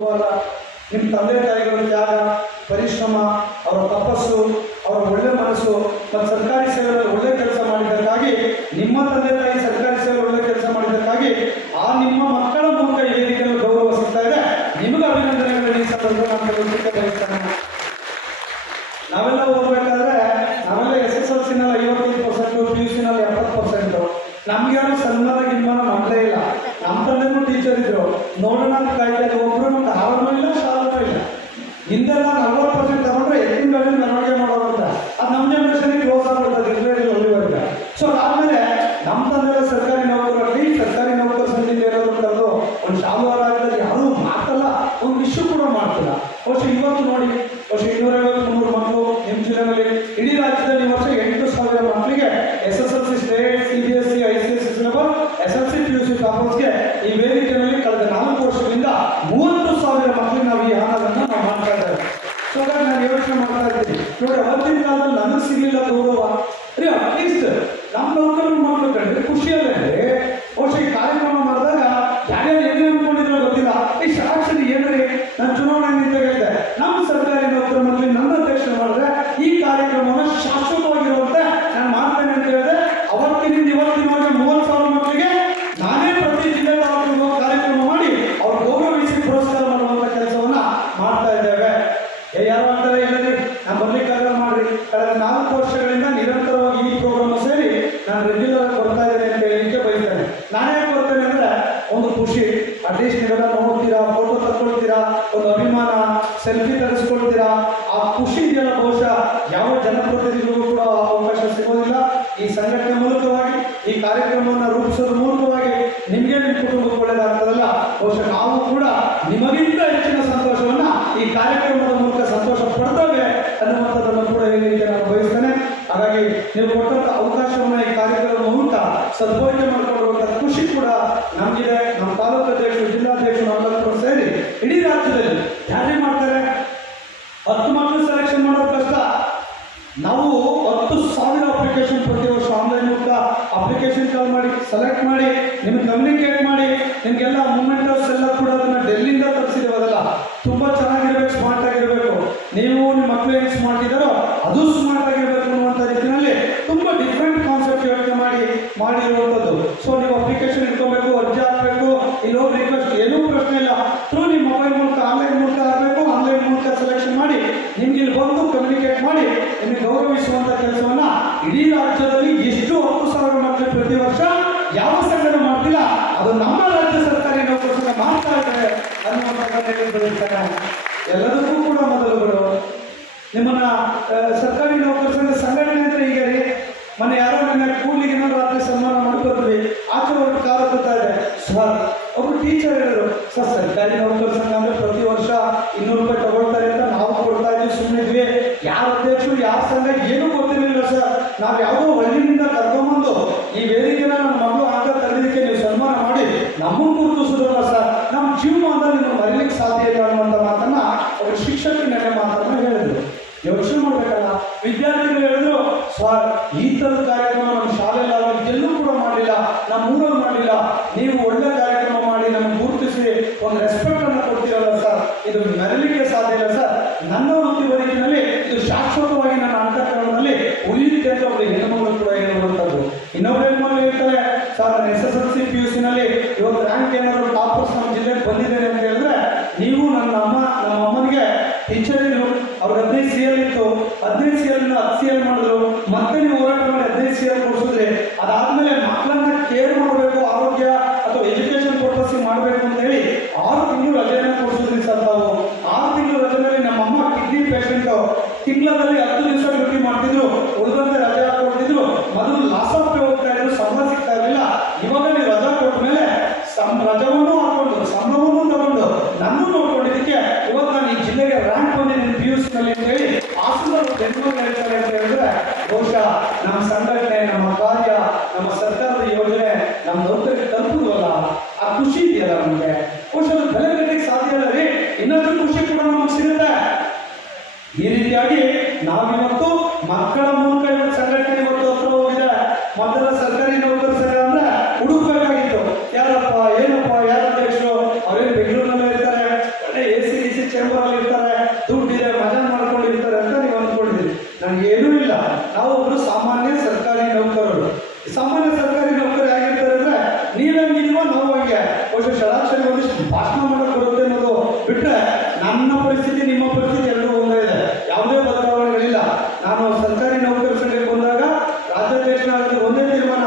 ನಿಮ್ಮ ತಂದೆ ತಾಯಿಗಳ ತ್ಯಾಗ, ಪರಿಶ್ರಮ, ಅವರ ತಪಸ್ಸು, ಅವರ ಒಳ್ಳೆ ಮನಸ್ಸು ಮತ್ತು ಸರ್ಕಾರಿ ಸೇವೆಯಲ್ಲಿ ಒಳ್ಳೆ ಕೆಲಸ ಮಾಡಿದ್ದಕ್ಕಾಗಿ, ನಿಮ್ಮ ತಂದೆ ತಾಯಿ ಸರ್ಕಾರಿ ಸೇವೆಯಲ್ಲಿ ಒಳ್ಳೆ ಕೆಲಸ ಮಾಡಿದ್ದಕ್ಕಾಗಿ ಆ ನಿಮ್ಮ ಮಕ್ಕಳ ಮೂಲಕ ಈ ವೇದಿಕೆಯಲ್ಲಿ ಗೌರವ ಸಿಗ್ತಾ ಇದೆ. ನಿಮಗೆ ಅಭಿನಂದನೆಗಳು ಈ ಸಂದರ್ಭ ನಾನು ತಿಳಿಸಲಿಕ್ಕೆ ಬಯಸ್ತೇನೆ. ನಾವೆಲ್ಲ ಓದಬೇಕಾದ್ರೆ ನಾವೆಲ್ಲ SSLC-ನಲ್ಲಿ 55%, PUC-ನಲ್ಲಿ 70%. ನಮ್ಗೆ ಯಾರು ಸನ್ಮಾನ ಗಿನ್ಮಾನ ಮಾಡಲೇ ಇಲ್ಲ. ನಮ್ಮ ತಂದೆನೂ ಟೀಚರ್ ಇದ್ರು, ನೋಡೋಣ ಅಂತ ಕಾಯ್ತಾರೆ. ಒಬ್ರು ನಮ್ಗೆ ಹಾರನೂ ಇಲ್ಲ, ಶಾಲನೂ ಇಲ್ಲ. ಹಿಂದೆಲ್ಲ 40% ತಗೊಂಡ್ರೆ ಎತ್ತಿನ ಗಾಡಿ ಮೆರವಣಿಗೆ ಮಾಡೋರು ಅಂತ. ಅದು ನಮ್ಮ ಜನರೇಷನ್ಗೆ ಕ್ಲೋಸ್ ಆಗ್ಬಿಡ್ತದೆ ಇಲ್ಲೇ ಒಳ್ಳೆವರೆಗೆ. ಸೊ ಆದ್ಮೇಲೆ ನಮ್ಮ ತಂದೆ ಸರ್ಕಾರಿ ನೌಕರರಲ್ಲಿ ಸರ್ಕಾರಿ ನೌಕರ ಸಂಘದಿಂದ ಏನಾದ್ರು ಕರೆದು ಒಂದು ಶಾಲುವಾರಾಗದಲ್ಲಿ ಯಾರೂ ಮಾತಲ್ಲ, ಒಂದು ವಿಷಯ ಕೂಡ ಮಾಡ್ತಿಲ್ಲ. ವರ್ಷ ಇವತ್ತು ನೋಡಿ, ವರ್ಷ 250-300 ಮಕ್ಕಳು ನಿಮ್ಮ ಜಿಲ್ಲೆಯಲ್ಲಿ, ಇಡೀ ರಾಜ್ಯದಲ್ಲಿ ವರ್ಷ 8,000 ಮಕ್ಕಳಿಗೆ SSLC state, CBSE, ICSE syllabus, SLC, PUC ಟಾಪರ್ಸ್ಗೆ ಈ ವೇದಿಕೆಯಲ್ಲಿ ಕಳೆದ 4 ವರ್ಷದಿಂದ 30,000 ಮಕ್ಕಳಿಗೆ ನಾವು ಈ ಆನಂದವನ್ನು ನಾವು ಮಾಡ್ತಾ ಇದ್ದೇವೆ. ಸೊ ಹಾಗಾಗಿ ನಾನು ಯೋಚನೆ ಮಾಡ್ತಾ ಇದ್ದೀನಿ, ನೋಡಿ ಅವತ್ತಿನ ಕಾಲದಲ್ಲಿ ನನಗೆ ಸಿಗಲಿಲ್ಲ ಗೌರವ, ಅಟ್ಲೀಸ್ಟ್ ನಮ್ಮ ನೌಕರರ ಮಕ್ಕಳು ಕಂಡ್ರೆ ಖುಷಿಯಲ್ಲೇ ವರ್ಷ ಈ ಕಾರ್ಯಕ್ರಮ ಮಾಡಿದಾಗ ಯಾರ್ಯಾರು ಏನೇ ಅನ್ಕೊಂಡಿದ್ರು ಗೊತ್ತಿಲ್ಲ. ಈ ಶಾಸನ ಏನ್ರಿ, ನಾನು ಚುನಾವಣೆ ನಿಂತಾಗಿದೆ, ನಮ್ಮ ಸರ್ಕಾರಿ ನೌಕರ ಮಕ್ಕಳಿಗೆ ನನ್ನ ಅಧ್ಯಕ್ಷ ಮಾಡಿದ್ರೆ ಈ ಕಾರ್ಯಕ್ರಮವನ್ನು ಶಾಶ್ವತವಾಗಿರುವಂತೆ ನಾನು ಮಾಡ್ತೇನೆ ಅಂತ ಹೇಳಿದೆ. ಅವತ್ತಿನಿಂದ ಇವತ್ತಿನವರೆಗೆ 30,000 ಮಕ್ಕಳಿಗೆ ನಾನೇ ಪ್ರತಿ ಜಿಲ್ಲೆ ಕಾರ್ಯಕ್ರಮ ಮಾಡಿ ಅವ್ರು ಗೌರವಿಸಿ ಪುರಸ್ಕಾರ ಮಾಡುವಂಥ ಕೆಲಸವನ್ನ ಮಾಡ್ತಾ ಇದ್ದೇವೆ. ಯಾರು ಅಂತಾರೆ ಇಲ್ಲರಿ, ನಾನು ಬರ್ಲಿಕ್ಕಾಗ ಮಾಡ್ರಿ. ಕಳೆದ 4 ವರ್ಷಗಳಿಂದ ನಿರಂತರವಾಗಿ ಈ ಪ್ರೋಗ್ರಾಮ್ ಸೇರಿ ನಾನು ರೆಗ್ಯುಲರ್ ಬರ್ತಾ ಇದ್ದೇನೆ ಅಂತ ಹೇಳಲಿಕ್ಕೆ ಬಯಸ್ತೇನೆ. ನಾನೇ ಬರ್ತೇನೆ ಅಂದ್ರೆ ಒಂದು ಖುಷಿ, ಅಟ್ಲೀಸ್ಟ್ ನೀವೆಲ್ಲ ನೋಡ್ತೀರಾ, ಫೋಟೋ ತಗೊಳ್ತೀರಾ, ಒಂದು ಅಭಿಮಾನ, ಸೆಲ್ಫಿ ತೆಗೆಸ್ಕೊಳ್ತೀರಾ. ಆ ಖುಷಿ ಇದೆಯಲ್ಲ, ಬಹುಶಃ ಯಾವ ಜನಪ್ರತಿನಿಧಿಗಳಿಗೂ ಕೂಡ ಅವಕಾಶ ಸಿಗೋದಿಲ್ಲ. ಈ ಸಂಘಟನೆ ಮೂಲಕವಾಗಿ, ಈ ಕಾರ್ಯಕ್ರಮವನ್ನು ರೂಪಿಸೋದ್ರ ಮೂಲಕವಾಗಿ ನಿಮಗೆ, ನಿಮ್ಮ ಕುಟುಂಬಕ್ಕೆ ಒಳ್ಳೆಯದಾಗ್ತದಲ್ಲ, ಬಹುಶಃ ನಾವು ಕೂಡ ನಿಮಗಿಂತ ಹೆಚ್ಚಿನ ಸಂತೋಷವನ್ನ ಈ ಕಾರ್ಯಕ್ರಮದ ಮೂಲಕ ಸಂತೋಷ ಪಡ್ತೇವೆ ಅನ್ನುವಂಥದ್ದನ್ನು ಕೂಡ ಹೇಳಲಿಕ್ಕೆ ನಾನು ಬಯಸ್ತೇನೆ. ಹಾಗಾಗಿ ನೀವು ಕೊಟ್ಟಂಥ ಅವಕಾಶವನ್ನು ಈ ಕಾರ್ಯಕ್ರಮದ ಮೂಲಕ ಸದ್ಬಳಕೆ ಮಾಡಿಕೊಳ್ಳುವಂಥ ಖುಷಿ ಕೂಡ ನಮಗಿದೆ. ನಮ್ಮ ತಾಲೂಕು ಅಧ್ಯಕ್ಷರು, ಜಿಲ್ಲಾಧ್ಯಕ್ಷರು, ನಾವೆಲ್ಲರೂ ಸೇರಿ ಇಡೀ ರಾಜ್ಯದಲ್ಲಿ ಯಾರೇ ಮಾಡ್ತಾರೆ. 10 ಮಕ್ಕಳು ಸೆಲೆಕ್ಷನ್ ಮಾಡೋದು ಕಷ್ಟ. ನಾವು 10,000 ಅಪ್ಲಿಕೇಶನ್ ಪ್ರತಿ ವರ್ಷ ಆನ್ಲೈನ್ ಮೂಲಕ ಅಪ್ಲಿಕೇಶನ್ ಕಾಲ್ ಮಾಡಿ ಸೆಲೆಕ್ಟ್ ಮಾಡಿ ನಿಮ್ಗೆ ಕಮ್ಯುನಿಕೇಟ್ ಮಾಡಿ ನಿಮಗೆಲ್ಲ ಮೂಮೆಂಟರ್ಸ್ ಎಲ್ಲ ಕೂಡ ಅದನ್ನು ಡೆಲ್ಲಿಯಿಂದ ತರಿಸಿದೇವಲ್ಲ. ತುಂಬ ಚೆನ್ನಾಗಿರ್ಬೇಕು, ಸ್ಮಾರ್ಟ್ ಆಗಿರಬೇಕು. ನೀವು ನಿಮ್ಮ ಮಕ್ಕಳು ಏನು ಸ್ಮಾರ್ಟ್ ಇದ್ದಾರೋ ಅದು ಸ್ಮಾರ್ಟ್ ಆಗಿರಬೇಕು ಅನ್ನುವಂಥ ರೀತಿಯಲ್ಲಿ ತುಂಬ ಡಿಫ್ರೆಂಟ್ ಕಾನ್ಸೆಪ್ಟ್ ಯೋಚನೆ ಮಾಡಿರುವಂಥದ್ದು. ಸೊ ನೀವು ಅಪ್ಲಿಕೇಶನ್ ಇಟ್ಕೋಬೇಕು, ಅರ್ಜಿ ಹಾಕಬೇಕು, ಇಲ್ಲೊಬ್ಬ ರಿಕ್ವೆಸ್ಟ್, ಏನೂ ಪ್ರಶ್ನೆ ಇಲ್ಲ. ಥ್ರೂ ನಿಮ್ಮ ಮೊಬೈಲ್ ಮೂಲಕ ಆನ್ಲೈನ್ ಮೂಲಕ ಆಗಬೇಕು. ಆನ್ಲೈನ್ ಮೂಲಕ ಸೆಲೆಕ್ಷನ್ ಮಾಡಿ ನಿಮ್ಗೆ ಇಲ್ಲಿ ಬಂದು ಕಮ್ಯುನಿಕೇಟ್ ಮಾಡಿ ನಿಮಗೆ ಗೌರವಿಸುವಂಥ ಕೆಲಸವನ್ನ ಇಡೀ ರಾಜ್ಯದಲ್ಲಿ ಎಷ್ಟು 10,000 ಮಕ್ಕಳು ಪ್ರತಿ ವರ್ಷ ಯಾವ ಸಂಘಟನೆ ಮಾಡ್ತಿಲ್ಲ, ಅದು ನಮ್ಮ ರಾಜ್ಯ ಸರ್ಕಾರಿ ನೌಕರ ಸಂಘ ಮಾಡ್ತಾ ಇದ್ದಾರೆ ಅನ್ನುವಂಥ ಎಲ್ಲದಕ್ಕೂ ಕೂಡ ಮೊದಲುಗಳು. ನಿಮ್ಮನ್ನ ಸರ್ಕಾರಿ ನೌಕರ ಸಂಘ ಸಂಘಟನೆ ಅಂದ್ರೆ ಈಗ ರೀ, ಮೊನ್ನೆ ಯಾರೋ ನನ್ನ ಕೂಡ್ಲಿಗೆ ರಾತ್ರಿ ಸನ್ಮಾನ ಮಾಡ್ಕೊಳ್ತೀವಿ, ಆಚೆ ಹೊರಟು ಕಾಲು ಬರ್ತಾ ಇದೆ. ಸರ್ ಒಬ್ಬರು ಟೀಚರ್ ಹೇಳಿದ್ರು, ಸರ್ ಸರ್ಕಾರಿ ನೌಕರ ಸಂಘ ಅಂದ್ರೆ ಪ್ರತಿ ವರ್ಷ 200 ರೂಪಾಯಿ ತಗೊಳ್ತಾರೆ ಅಂತ ನಾವು ಕೊಡ್ತಾ ಇದ್ವಿ, ಸುಮ್ಮನಿದ್ವಿ. ಯಾರ ಅಧ್ಯಕ್ಷರು, ಯಾರ ಸಂಘ ಏನೂ ಗೊತ್ತಿರಲಿಲ್ಲ ಸರ್. ನಾವು ಯಾವುದೋ ಹಳ್ಳಿನಿಂದ ಕರ್ಕೊಂಬಂದು ಈ ವೇದಿಕೆನ ನನ್ನ ಮಗಳು ಆಗ ತರಲಿಕ್ಕೆ ನೀವು ಸನ್ಮಾನ ಮಾಡಿ ನಮ್ಮನ್ನು ಗುರುತಿಸೋದಲ್ಲ ಸರ್, ನಮ್ಮ ಜೀವಮಾನದಲ್ಲಿ ನೀವು ಮರೀಲಿಕ್ಕೆ ಸಾಧ್ಯ ಇಲ್ಲ ಅನ್ನುವಂಥ ಮಾತನ್ನ ಅವರು ಶಿಕ್ಷಕರು ನೆನೆ ಮಾತನ್ನ ಹೇಳಿದ್ರು. ಯೋಚನೆ ಮಾಡ್ಬೇಕಲ್ಲ. ವಿದ್ಯಾರ್ಥಿಗಳು ಹೇಳಿದ್ರು, ಸರ್ ಈ ಥರದ ಕಾರ್ಯಕ್ರಮ ನಮ್ಮ ಶಾಲೆಯಲ್ಲಿ ಎಲ್ಲೂ ಕೂಡ ಮಾಡಲಿಲ್ಲ, ನಮ್ಮ ಊರಲ್ಲಿ ಮಾಡಲಿಲ್ಲ. ನೀವು ಒಳ್ಳೆ ಕಾರ್ಯಕ್ರಮ ಮಾಡಿ ನಮ್ಗೆ ಗುರುತಿಸಿ ಒಂದು ರೆಸ್ಪೆಕ್ಟ್ ಅನ್ನು ಕೊಡ್ತೀರಲ್ಲ ಸರ್, ಇದು ಮೆರಲಿಕ್ಕೆ ಸಾಧ್ಯ ಇಲ್ಲ ಸರ್. ನನ್ನ ವೃತ್ತಿ ಬದುಕಿನಲ್ಲಿ ಇದು ಶಾಶ್ವತವಾಗಿ ನನ್ನ ಅಂತಃಕರಣದಲ್ಲಿ ಉಳಿಯುತ್ತೆ ಅಂತ ಒಬ್ಬರು ಹೆಣ್ಣುಮಗಳು ಕೂಡ ಹೇಳುವಂಥದ್ದು. ಇನ್ನೊಬ್ರು ಹೆಣ್ಮಗಳು ಹೇಳ್ತಾರೆ, ಸರ್ ನಾನು SSLC, PUC-ನಲ್ಲಿ ಇವತ್ತು ರ್ಯಾಂಕ್ ಏನಾದರೂ ಟಾಪರ್ಸ್ ನಮ್ಮ ಜಿಲ್ಲೆಗೆ ಬಂದಿದ್ದೇನೆ ಅಂತ ಹೇಳಿದ್ರೆ, ನೀವು ನಮ್ಮ ಅಮ್ಮನಿಗೆ ಟೀಚರಿಗೂ ಅವ್ರಿಗೆ 15 CL ಇತ್ತು, 15 CL 10 CL ಮಾಡಿದ್ರು, ಮತ್ತೆ ನೀವು ಹೋರಾಟ ಮಾಡಿ 15 CL ಕೊಡಿಸಿದ್ರೆ ಅದಾದ್ಮೇಲೆ ಮಕ್ಕಳನ್ನ ಕೇರ್ ಮಾಡಬೇಕು, ಆರೋಗ್ಯ ಅಥವಾ ಎಜುಕೇಶನ್ ಪರ್ಪಸ್ ಮಾಡಬೇಕು ಅಂತ ಹೇಳಿ 6 ತಿಂಗಳು ರಜೆಯನ್ನು ಕೊಡಿಸಿದ್ರಿ ಸರ್ ತಾವು. 6 ತಿಂಗಳು ರಜೆಯಲ್ಲಿ ನಮ್ಮಮ್ಮ ಕಿಡ್ನಿ ಪೇಷಂಟು, ತಿಂಗಳಲ್ಲಿ 10 ದಿವಸ ಡ್ಯೂಟಿ ಮಾಡ್ತಿದ್ರು, ಉಳಿದಂತೆ ರಜೆ ಹಾಕೊಡ್ತಿದ್ರು. ಮೊದಲು ಲಾಸ್ ಆಫ್ ಪೇ ಹೋಗ್ತಾ ಇದ್ರು, ಸಂಬಳ ಸಿಗ್ತಾ ಇರಲಿಲ್ಲ. ಇವಾಗ ನೀವು ರಜಾ ಕೊಟ್ಟ ಮೇಲೆ ರಜವನ್ನು ಹಾಕೊಂಡು ಸಂಬಳವನ್ನು ತಗೊಂಡು ನನ್ನೂ ನೋಡ್ಕೊಂಡಿದ್ದಕ್ಕೆ ಇವತ್ತು ನಾನು ಈ ಜಿಲ್ಲೆಗೆ ರ್ಯಾಂಕ್ ಬಂದಿದ್ದೀನಿ PUC-ನಲ್ಲಿ ಅಂತ ಹೇಳಿ ಹಾಸನದಲ್ಲಿ ಬೆಂಗಳೂರು ಹೇಳ್ತಾರೆ ಅಂತ ಹೇಳಿದ್ರೆ, ಬಹುಶಃ ನಮ್ಮ ಸಂಘಟನೆ, ನಮ್ಮ ಕಾರ್ಯ, ನಮ್ಮ ಸರ್ಕಾರದ ಯೋಜನೆ ನಮ್ಮ ನೌಕರಿಗೆ ತಲುಪುದಲ್ಲ, ಆ ಖುಷಿ ಇದೆಯಲ್ಲ ನಮಗೆ, ಬಹುಶಃ ಬೆಲೆ ಕಟ್ಟಲಿಕ್ಕೆ ಸಾಧ್ಯ ಇಲ್ಲ ರೀ. ಇನ್ನೊಂದು ಖುಷಿ ಕೂಡ ನಮಗೆ ಸಿಗುತ್ತೆ. ಈ ರೀತಿಯಾಗಿ ನಾವಿವತ್ತು ಮಕ್ಕಳ ಮೂಲಕ ಇವತ್ತು ಸಂಘಟನೆ ಇವತ್ತು ಹತ್ರ ಹೋಗಿದೆ. ಮೊದಲ ಸರ್ಕಾರಿ ನೌಕರ ಸಂಘ ಅಂದ್ರೆ ಹುಡುಕ್ಬೇಕಾಗಿತ್ತು, ಯಾರಪ್ಪ ಏನಪ್ಪ ಯಾರ ಅಧ್ಯಕ್ಷರು, ಅವರೇನು ಬೆಂಗಳೂರಿನಲ್ಲಿ ಇರ್ತಾರೆ, ಒಳ್ಳೆ ಬಿಟ್ಟರೆ ನನ್ನ ಪರಿಸ್ಥಿತಿ ನಿಮ್ಮ ಪರಿಸ್ಥಿತಿ ಎರಡೂ ಒಂದೇ ಇದೆ, ಯಾವುದೇ ಬದಲಾವಣೆಗಳಿಲ್ಲ. ನಾನು ಸರ್ಕಾರಿ ನೌಕರ ಸಂಘಕ್ಕೆ ಬಂದಾಗ ರಾಜ್ಯಾಧ್ಯಕ್ಷನಾಗಿ ಒಂದೇ ತೀರ್ಮಾನ,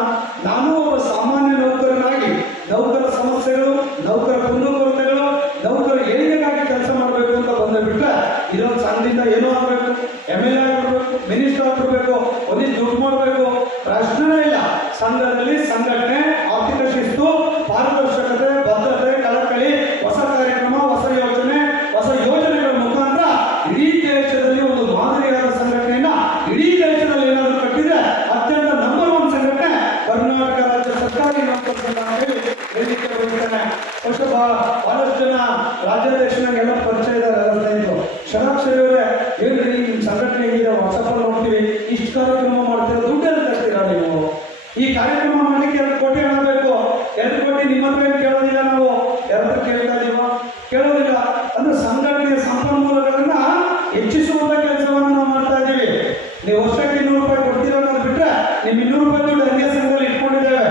ನಾನು ಒಬ್ಬ ಸಾಮಾನ್ಯ ನೌಕರನಾಗಿ ನೌಕರ ಸಮಸ್ಯೆಗಳು, ನೌಕರ ಕುಂದುಕೊರತೆಗಳು, ನೌಕರ ಏಳಿಗೆಗಾಗಿ ಕೆಲಸ ಮಾಡಬೇಕು ಅಂತ ಬಂದು ಬಿಟ್ಟರೆ ಇದೊಂದು ಸಂಘದಿಂದ ಏನೋ ಆಗಬೇಕು, MLA ಆಗಬೇಕು, ಮಿನಿಸ್ಟರ್ ಆಗಿರ್ಬೇಕು, ಒಂದಿಷ್ಟು ದುಡ್ಡು ಮಾಡಬೇಕು, ಪ್ರಶ್ನೆನೇ ಇಲ್ಲ. ಸಂಘದಲ್ಲಿ ಸಂಘಟನೆ, ಆರ್ಥಿಕ ಶಿಸ್ತು, ಪಾರದರ್ಶಕತೆ, ಬದ್ಧತೆ, ಕಳಕಳಿ, ಹೊಸ ಕಾರ್ಯಕ್ರಮ, ಹೊಸ ಯೋಜನೆಗಳ ಮುಖಾಂತರ ಇಡೀ ದೇಶದಲ್ಲಿ ಒಂದು ಮಾದರಿಯಾದ ಸಂಘಟನೆಯನ್ನ ಇಡೀ ದೇಶದಲ್ಲಿ ಏನಾದರೂ ಕಟ್ಟಿದ್ರೆ ಅತ್ಯಂತ ನಂಬರ್ 1 ಸಂಘಟನೆ ಕರ್ನಾಟಕ ರಾಜ್ಯ ಸರ್ಕಾರಿ ನೌಕರ ಸಂಘ ಅಂತ ಹೇಳಿ ಹೇಳಿಕೆ ಬರುತ್ತೇನೆ. ಬಹಳಷ್ಟು ಜನ ರಾಜ್ಯಾಧ್ಯಕ್ಷನಾಗೆಲ್ಲ ಪರಿಚಯ ಇದ್ದಾರೆ, ಎಲ್ಲ ಸ್ನೇಹಿತರು. ಶರಾಕ್ಷರಿ ಅವರೇ, ಹೇಳ್ರಿ ನಿಮ್ಮ ಸಂಘಟನೆ ಹೇಗಿದೆ, ವಾಟ್ಸಪ್ಪಲ್ಲಿ ನೋಡ್ತೀವಿ, ಇಷ್ಟು ಕಾರ್ಯಕ್ರಮ ಮಾಡ್ತೀರಾ, ದುಡ್ಡೆಲ್ಲ ತರ್ತೀರಾ ನೀವು? ಈ ಕಾರ್ಯಕ್ರಮ ಮಾಡಲಿಕ್ಕೆ 2 ಕೋಟಿ ಹಣ ಬೇಕು. 2 ಕೋಟಿ ನಿಮ್ಮ ಹತ್ರ ಏನು ಕೇಳೋದಿಲ್ಲ, ನಾವು ಯಾರ ಕೇಳ್ತಾ ಇದೀವ? ಕೇಳೋದಿಲ್ಲ. ಅಂದ್ರೆ ಸಂಘಟನೆಯ ಸಂಪನ್ಮೂಲಗಳನ್ನ ಹೆಚ್ಚಿಸುವಂತ ಕೆಲಸವನ್ನು ನಾವು ಮಾಡ್ತಾ ಇದ್ದೀವಿ. ನೀವು ವರ್ಷಕ್ಕೆ 200 ರೂಪಾಯಿ ಕೊಡ್ತೀರಾ ಅನ್ನೋದು ಬಿಟ್ರೆ ನಿಮ್ 200 ರೂಪಾಯಿ ದುಡ್ಡು ಹಂಗೆ ಸಂಘದಲ್ಲಿ ಇಟ್ಕೊಂಡಿದ್ದೇವೆ.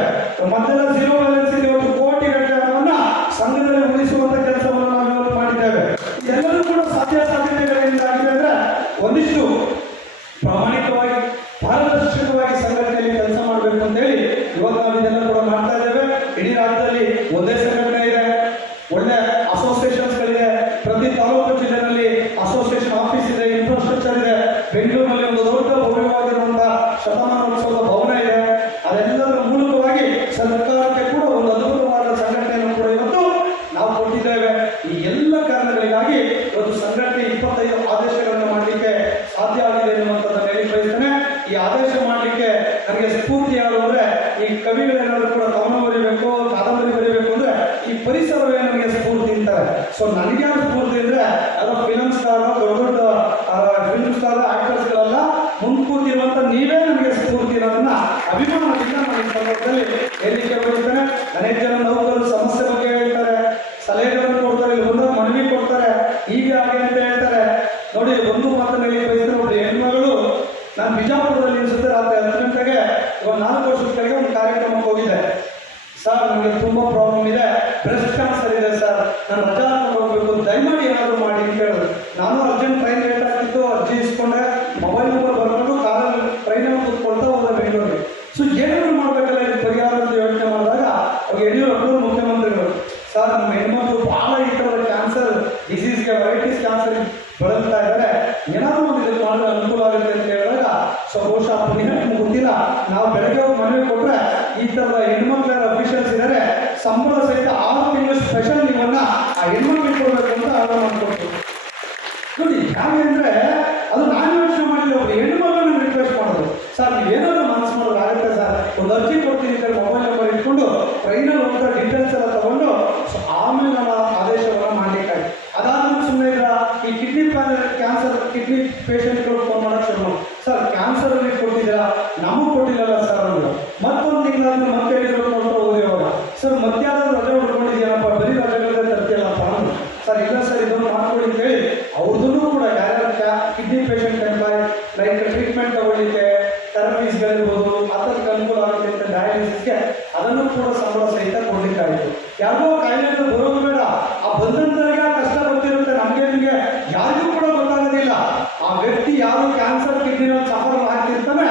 ಮೊದಲ 0 ಬ್ಯಾಲೆನ್ಸ್ ಇದೆ, 1 ಕೋಟಿ ಗಟ್ಟಲೆ ಹಣವನ್ನ ಸಂಘದಲ್ಲಿ ಉಳಿಸುವಂತ ಕೆಲಸವನ್ನು ನಾವು ಇವತ್ತು ಮಾಡಿದ್ದೇವೆ. ಎಲ್ಲರೂ ಕೂಡ ಸಾಧ್ಯತೆಗಳಿಂದ ಆಗಿದೆ ಅಂದ್ರೆ ಒಂದಿಷ್ಟು ಪ್ರಾಮಾಣಿಕವಾಗಿ, ಪಾರದರ್ಶಕವಾಗಿ ಸಂಘಟನೆಯಲ್ಲಿ ಕೆಲಸ ಮಾಡಬೇಕು ಅಂತ ಹೇಳಿ ಇವತ್ತು ನಾವು ಇದೆಲ್ಲ ಕೂಡ ಮಾಡ್ತಾ ಇದ್ದೇವೆ. ಇಡೀ ರಾಜ್ಯದಲ್ಲಿ ಒಂದೇ ಸಂಘಟನೆ ಇದೆ, ಒಳ್ಳೆ ಅಸೋಸಿಯೇಷನ್ಸ್ಗಳಿದೆ. ಪ್ರತಿ ತಾಲೂಕು ಜಿಲ್ಲೆಯಲ್ಲಿ ಅಸೋಸಿಯೇಷನ್ ಆಫೀಸ್ ಇದೆ, ಇನ್ಫ್ರಾಸ್ಟ್ರಕ್ಚರ್ ಇದೆ. ಬೆಂಗಳೂರಿನಲ್ಲಿ ಒಂದು ದೊಡ್ಡ ಭವ್ಯವಾಗಿರುವಂತಹ ಶತಮಾನೋತ್ಸವದ ಭವನ ಇದೆ. ಅದೆಲ್ಲದರ ಮೂಲಕವಾಗಿ ಸರ್ಕಾರಕ್ಕೆ ಕೂಡ ಒಂದು ಅದ್ಭುತವಾದ ಸಂಘಟನೆಯನ್ನು ಕೂಡ ಇವತ್ತು ನಾವು ಕೊಟ್ಟಿದ್ದೇವೆ. ಈ ಎಲ್ಲ ಕಾರಣಗಳಿಗಾಗಿ ಇವತ್ತು ಸಂಘಟನೆ 25 ಆದೇಶಗಳನ್ನು ಮಾಡಲಿಕ್ಕೆ ಸಾಧ್ಯ ಆಗಿದೆ ಎನ್ನುವಂಥದ್ದನ್ನು ಹೇಳಿ ಬಯಸ್ತೇನೆ. ಈ ಆದೇಶ ಮಾಡಲಿಕ್ಕೆ ನನಗೆ ಸ್ಫೂರ್ತಿ ಯಾರು ಅಂದರೆ, ಈ ಕವಿಗಳೇನಾದರೂ ಕೂಡ ಕವನ ಬರೀಬೇಕು, ಕಾದಂಬರಿ ಬರೀಬೇಕು ಅಂದರೆ ಈ ಪರಿಸರವೇ ನನಗೆ ಸ್ಫೂರ್ತಿ ಅಂತಾರೆ. ಸೊ ನನಗೆ ಯಾರು ಸ್ಫೂರ್ತಿ ಅಂದರೆ ಅದು ಫಿಲಮ್ ಸ್ಟಾರ್, ದೊಡ್ಡ ಫಿಲ್ಮ್ ಸ್ಟಾರ್, ಆಕ್ಟರ್ಸ್ಗಳೆಲ್ಲ ಮುಂದ್ಕೂತಿರುವಂಥ ನೀವೇ ನನಗೆ ಸ್ಫೂರ್ತಿ ಅನ್ನೋದನ್ನ ಅಭಿಮಾನದಿಂದ ನಾನು ಈ ಸಂದರ್ಭದಲ್ಲಿ ಹೇಳಲಿಕ್ಕೆ ಬಯಸ್ತೇನೆ. ಅನೇಕ ಜನ ನೌಕರರು ಸಮಸ್ಯೆ ಬಗ್ಗೆ ಹೇಳ್ತಾರೆ, ಸಲಹೆಗಳನ್ನು ಕೊಡ್ತಾರೆ, ಇಲ್ಲಿ ಬಂದಾಗ ಮನವಿ ಕೊಡ್ತಾರೆ, ಹೀಗೆ ಹಾಗೆ ಅಂತ ಹೇಳ್ತಾರೆ. ನೋಡಿ, ಒಂದು ಮಾತನ್ನು ಹೇಳಿ ಬಯಸ್ತೇನೆ. ಒಬ್ಬರು ಹೆಣ್ಮಗಳು, ನಾನು ಬಿಜಾಪುರದಲ್ಲಿ ಅನಿಸುತ್ತೆ ರಾತ್ರಿ 10 ಗಂಟೆಗೆ, ಇವಾಗ 4 ವರ್ಷದ ಕೆಳಗೆ ಒಂದು ಕಾರ್ಯಕ್ರಮಕ್ಕೆ ಹೋಗಿದ್ದೆ. ಸರ್, ನನಗೆ ತುಂಬ ಪ್ರಾಬ್ಲಮ್ ಇದೆ, ಬ್ರೆಸ್ಟ್ ಕ್ಯಾನ್ಸರ್ ಇದೆ ಸರ್, ನಾನು ರಜಾ ಹೋಗಬೇಕು, ದಯಮಾಡಿ ಏನಾದರೂ ಮಾಡಿ ಅಂತ ಹೇಳಿದ್ರು. ನಾನು ಅರ್ಜೆಂಟ್ ಟ್ರೈನ್ ಲೇಟ್ ಆಗ್ತಿತ್ತು, ಅರ್ಜಿ ಇಸ್ಕೊಂಡೆ, ಮೊಬೈಲ್ ನಂಬರ್ ಬರ್ಕೊಂಡು ಕಾರಲ್ಲಿ ಟ್ರೈನಲ್ಲಿ ಕೂತ್ಕೊಳ್ತಾ ಹೋದೆ ಬೆಂಗಳೂರಿಗೆ. ಸೊ ಏನಾದರೂ ಮಾಡಬೇಕಲ್ಲ ಇದು ಪರಿಹಾರ ಅಂತ ಯೋಚನೆ ಮಾಡಿದಾಗ ಅವಾಗ ಯಡಿಯೂರಪ್ಪನವರು ಮುಖ್ಯಮಂತ್ರಿಗಳು, ಸರ್ ನಮ್ಮ ಹೆಣ್ಮಕ್ಳು ಭಾಳ ಈ ಥರದ ಕ್ಯಾನ್ಸರ್ ಡಿಸೀಸ್ಗೆ, ವೆರೈಟೀಸ್ ಕ್ಯಾನ್ಸರ್ ಬಳಲ್ತಾ ಇದ್ದಾರೆ, ಏನಾದರೂ ಒಂದು ಇದನ್ನು ಮಾಡಿದ್ರೆ ಅನುಕೂಲ ಆಗುತ್ತೆ ಅಂತ ಹೇಳಿದಾಗ, ಸೊ ಬಹುಶಃ ಪುಣ್ಯ ನಿಮ್ಗೆ ಗೊತ್ತಿಲ್ಲ, ನಾವು ಬೆಳಗ್ಗೆ ಹೋಗಿ ಮನವಿ ಕೊಟ್ಟರೆ ಈ ಥರದ ಹೆಣ್ಮಕ್ಳ ಅಫಿಷಿಯಲ್ಸ್ ಇದ್ದಾರೆ, ಸಂಬಳ ಸಹಿತ 6 ತಿಂಗಳು ಸ್ಪೆಷಲ್ ನೀವನ್ನ ಆ ಹೆಣ್ಮಕ್ಳಿಗೆ ಕೊಡಬೇಕು ಅಂತ ಆರ್ಡರ್ ಮಾಡಿಕೊಡ್ತೀವಿ. ನೋಡಿ, ಯಾಕೆ ಅಂದರೆ ಅದು ನಾನು ಯೋಚನೆ ಮಾಡಿಲ್ಲ, ಒಬ್ಬರು ಹೆಣ್ಮಕ್ಳು ನಾನು ರಿಕ್ವೆಸ್ಟ್ ಮಾಡೋದು, ಸರ್ ನೀವೇನಾದರೂ ಮನಸ್ಸು ಮಾಡೋದು ಆಗುತ್ತೆ ಸರ್, ಒಂದು ಅರ್ಜಿ ಕೊಡ್ತೀನಿ ಅಂತ ಮೊಬೈಲ್ ನಂಬರ್ ಇಟ್ಕೊಂಡು ಟ್ರೈನಲ್ಲಿ ಹೋಗ್ತಾ ಡೀಟೇಲ್ಸ್ ಎಲ್ಲ ತಗೊಂಡು ಸೊ ಆಮೇಲೆ ನಮ್ಮ ಆದೇಶವನ್ನು ಮಾಡಲಿಕ್ಕಾಗಿ. ಅದಾದ್ಮೇಲೆ ಸುಮ್ಮನೆ ಈಗ ಈ ಕಿಡ್ನಿ ಪೇಷಂಟ್ಗಳು ಫೋನ್ ಮಾಡೋಕ್ಕೆ ಶುರು ಮಾಡಿ, ಸರ್ ಕ್ಯಾನ್ಸರಲ್ಲಿ ಕೊಟ್ಟಿದ್ದೀರಾ, ನಮಗೆ ಕೊಟ್ಟಿಲ್ಲಲ್ಲ ಸರ್ ಅಂದರು. ಮತ್ತೊಂದು ತಿಂಗಳಾದ್ಮೇಲೆ ಮತ್ತೆ ಹೇಳಿದ್ರು ಕೊಟ್ಟರು ಓದಿವಾಗ, ಸರ್ ಮತ್ತೆ ಯಾರಾದ್ರೂ ರಜೆ ಹೊಡ್ಕೊಂಡಿದ್ದೀನಪ್ಪ, ಬರೀ ರಜೆಗಳಲ್ಲೇ ತರ್ತೀಯಲ್ಲಪ್ಪ ಅಂದರು. ಸರ್ ಇಲ್ಲ ಸರ್ ಇದನ್ನು ಮಾಡ್ಕೊಡಿ ಅಂತ ಹೇಳಿ ಅವ್ರದ್ದೂ ಕೂಡ ಯಾರ್ಯಾರು kidney patient employ like treatment ತಗೊಳ್ಳಿಕ್ಕೆ, ಥೆರಪೀಸ್ಗಳಿರ್ಬೋದು, ಅದಕ್ಕೆ ಅನುಕೂಲ ಆಗುತ್ತೆ ಅಂತ ಡಯಾಲಿಸಿಸ್ಗೆ ಅದನ್ನು ಕೂಡ ಸಂಬಳ ಸಹಿತ ಕೊಡಲಿಕ್ಕಾಯಿತು. ಯಾವುದೋ ಕಾಯಿಲೆಯಿಂದ ಬರೋದು ಬೇಡ, ಆ ಬಂದಂತರಿಗೆ ಆ ಕಷ್ಟ ಗೊತ್ತಿರುತ್ತೆ, ನಮಗೆ ನಿಮಗೆ ಯಾರಿಗೂ ಕೂಡ ಗೊತ್ತಾಗೋದಿಲ್ಲ. ಆ ವ್ಯಕ್ತಿ ಯಾರು ಕ್ಯಾನ್ಸರ್ ಕಿಡ್ನಿನಲ್ಲಿ ಸಫರ್ ಆಗ್ತಿರ್ತಾನೆ,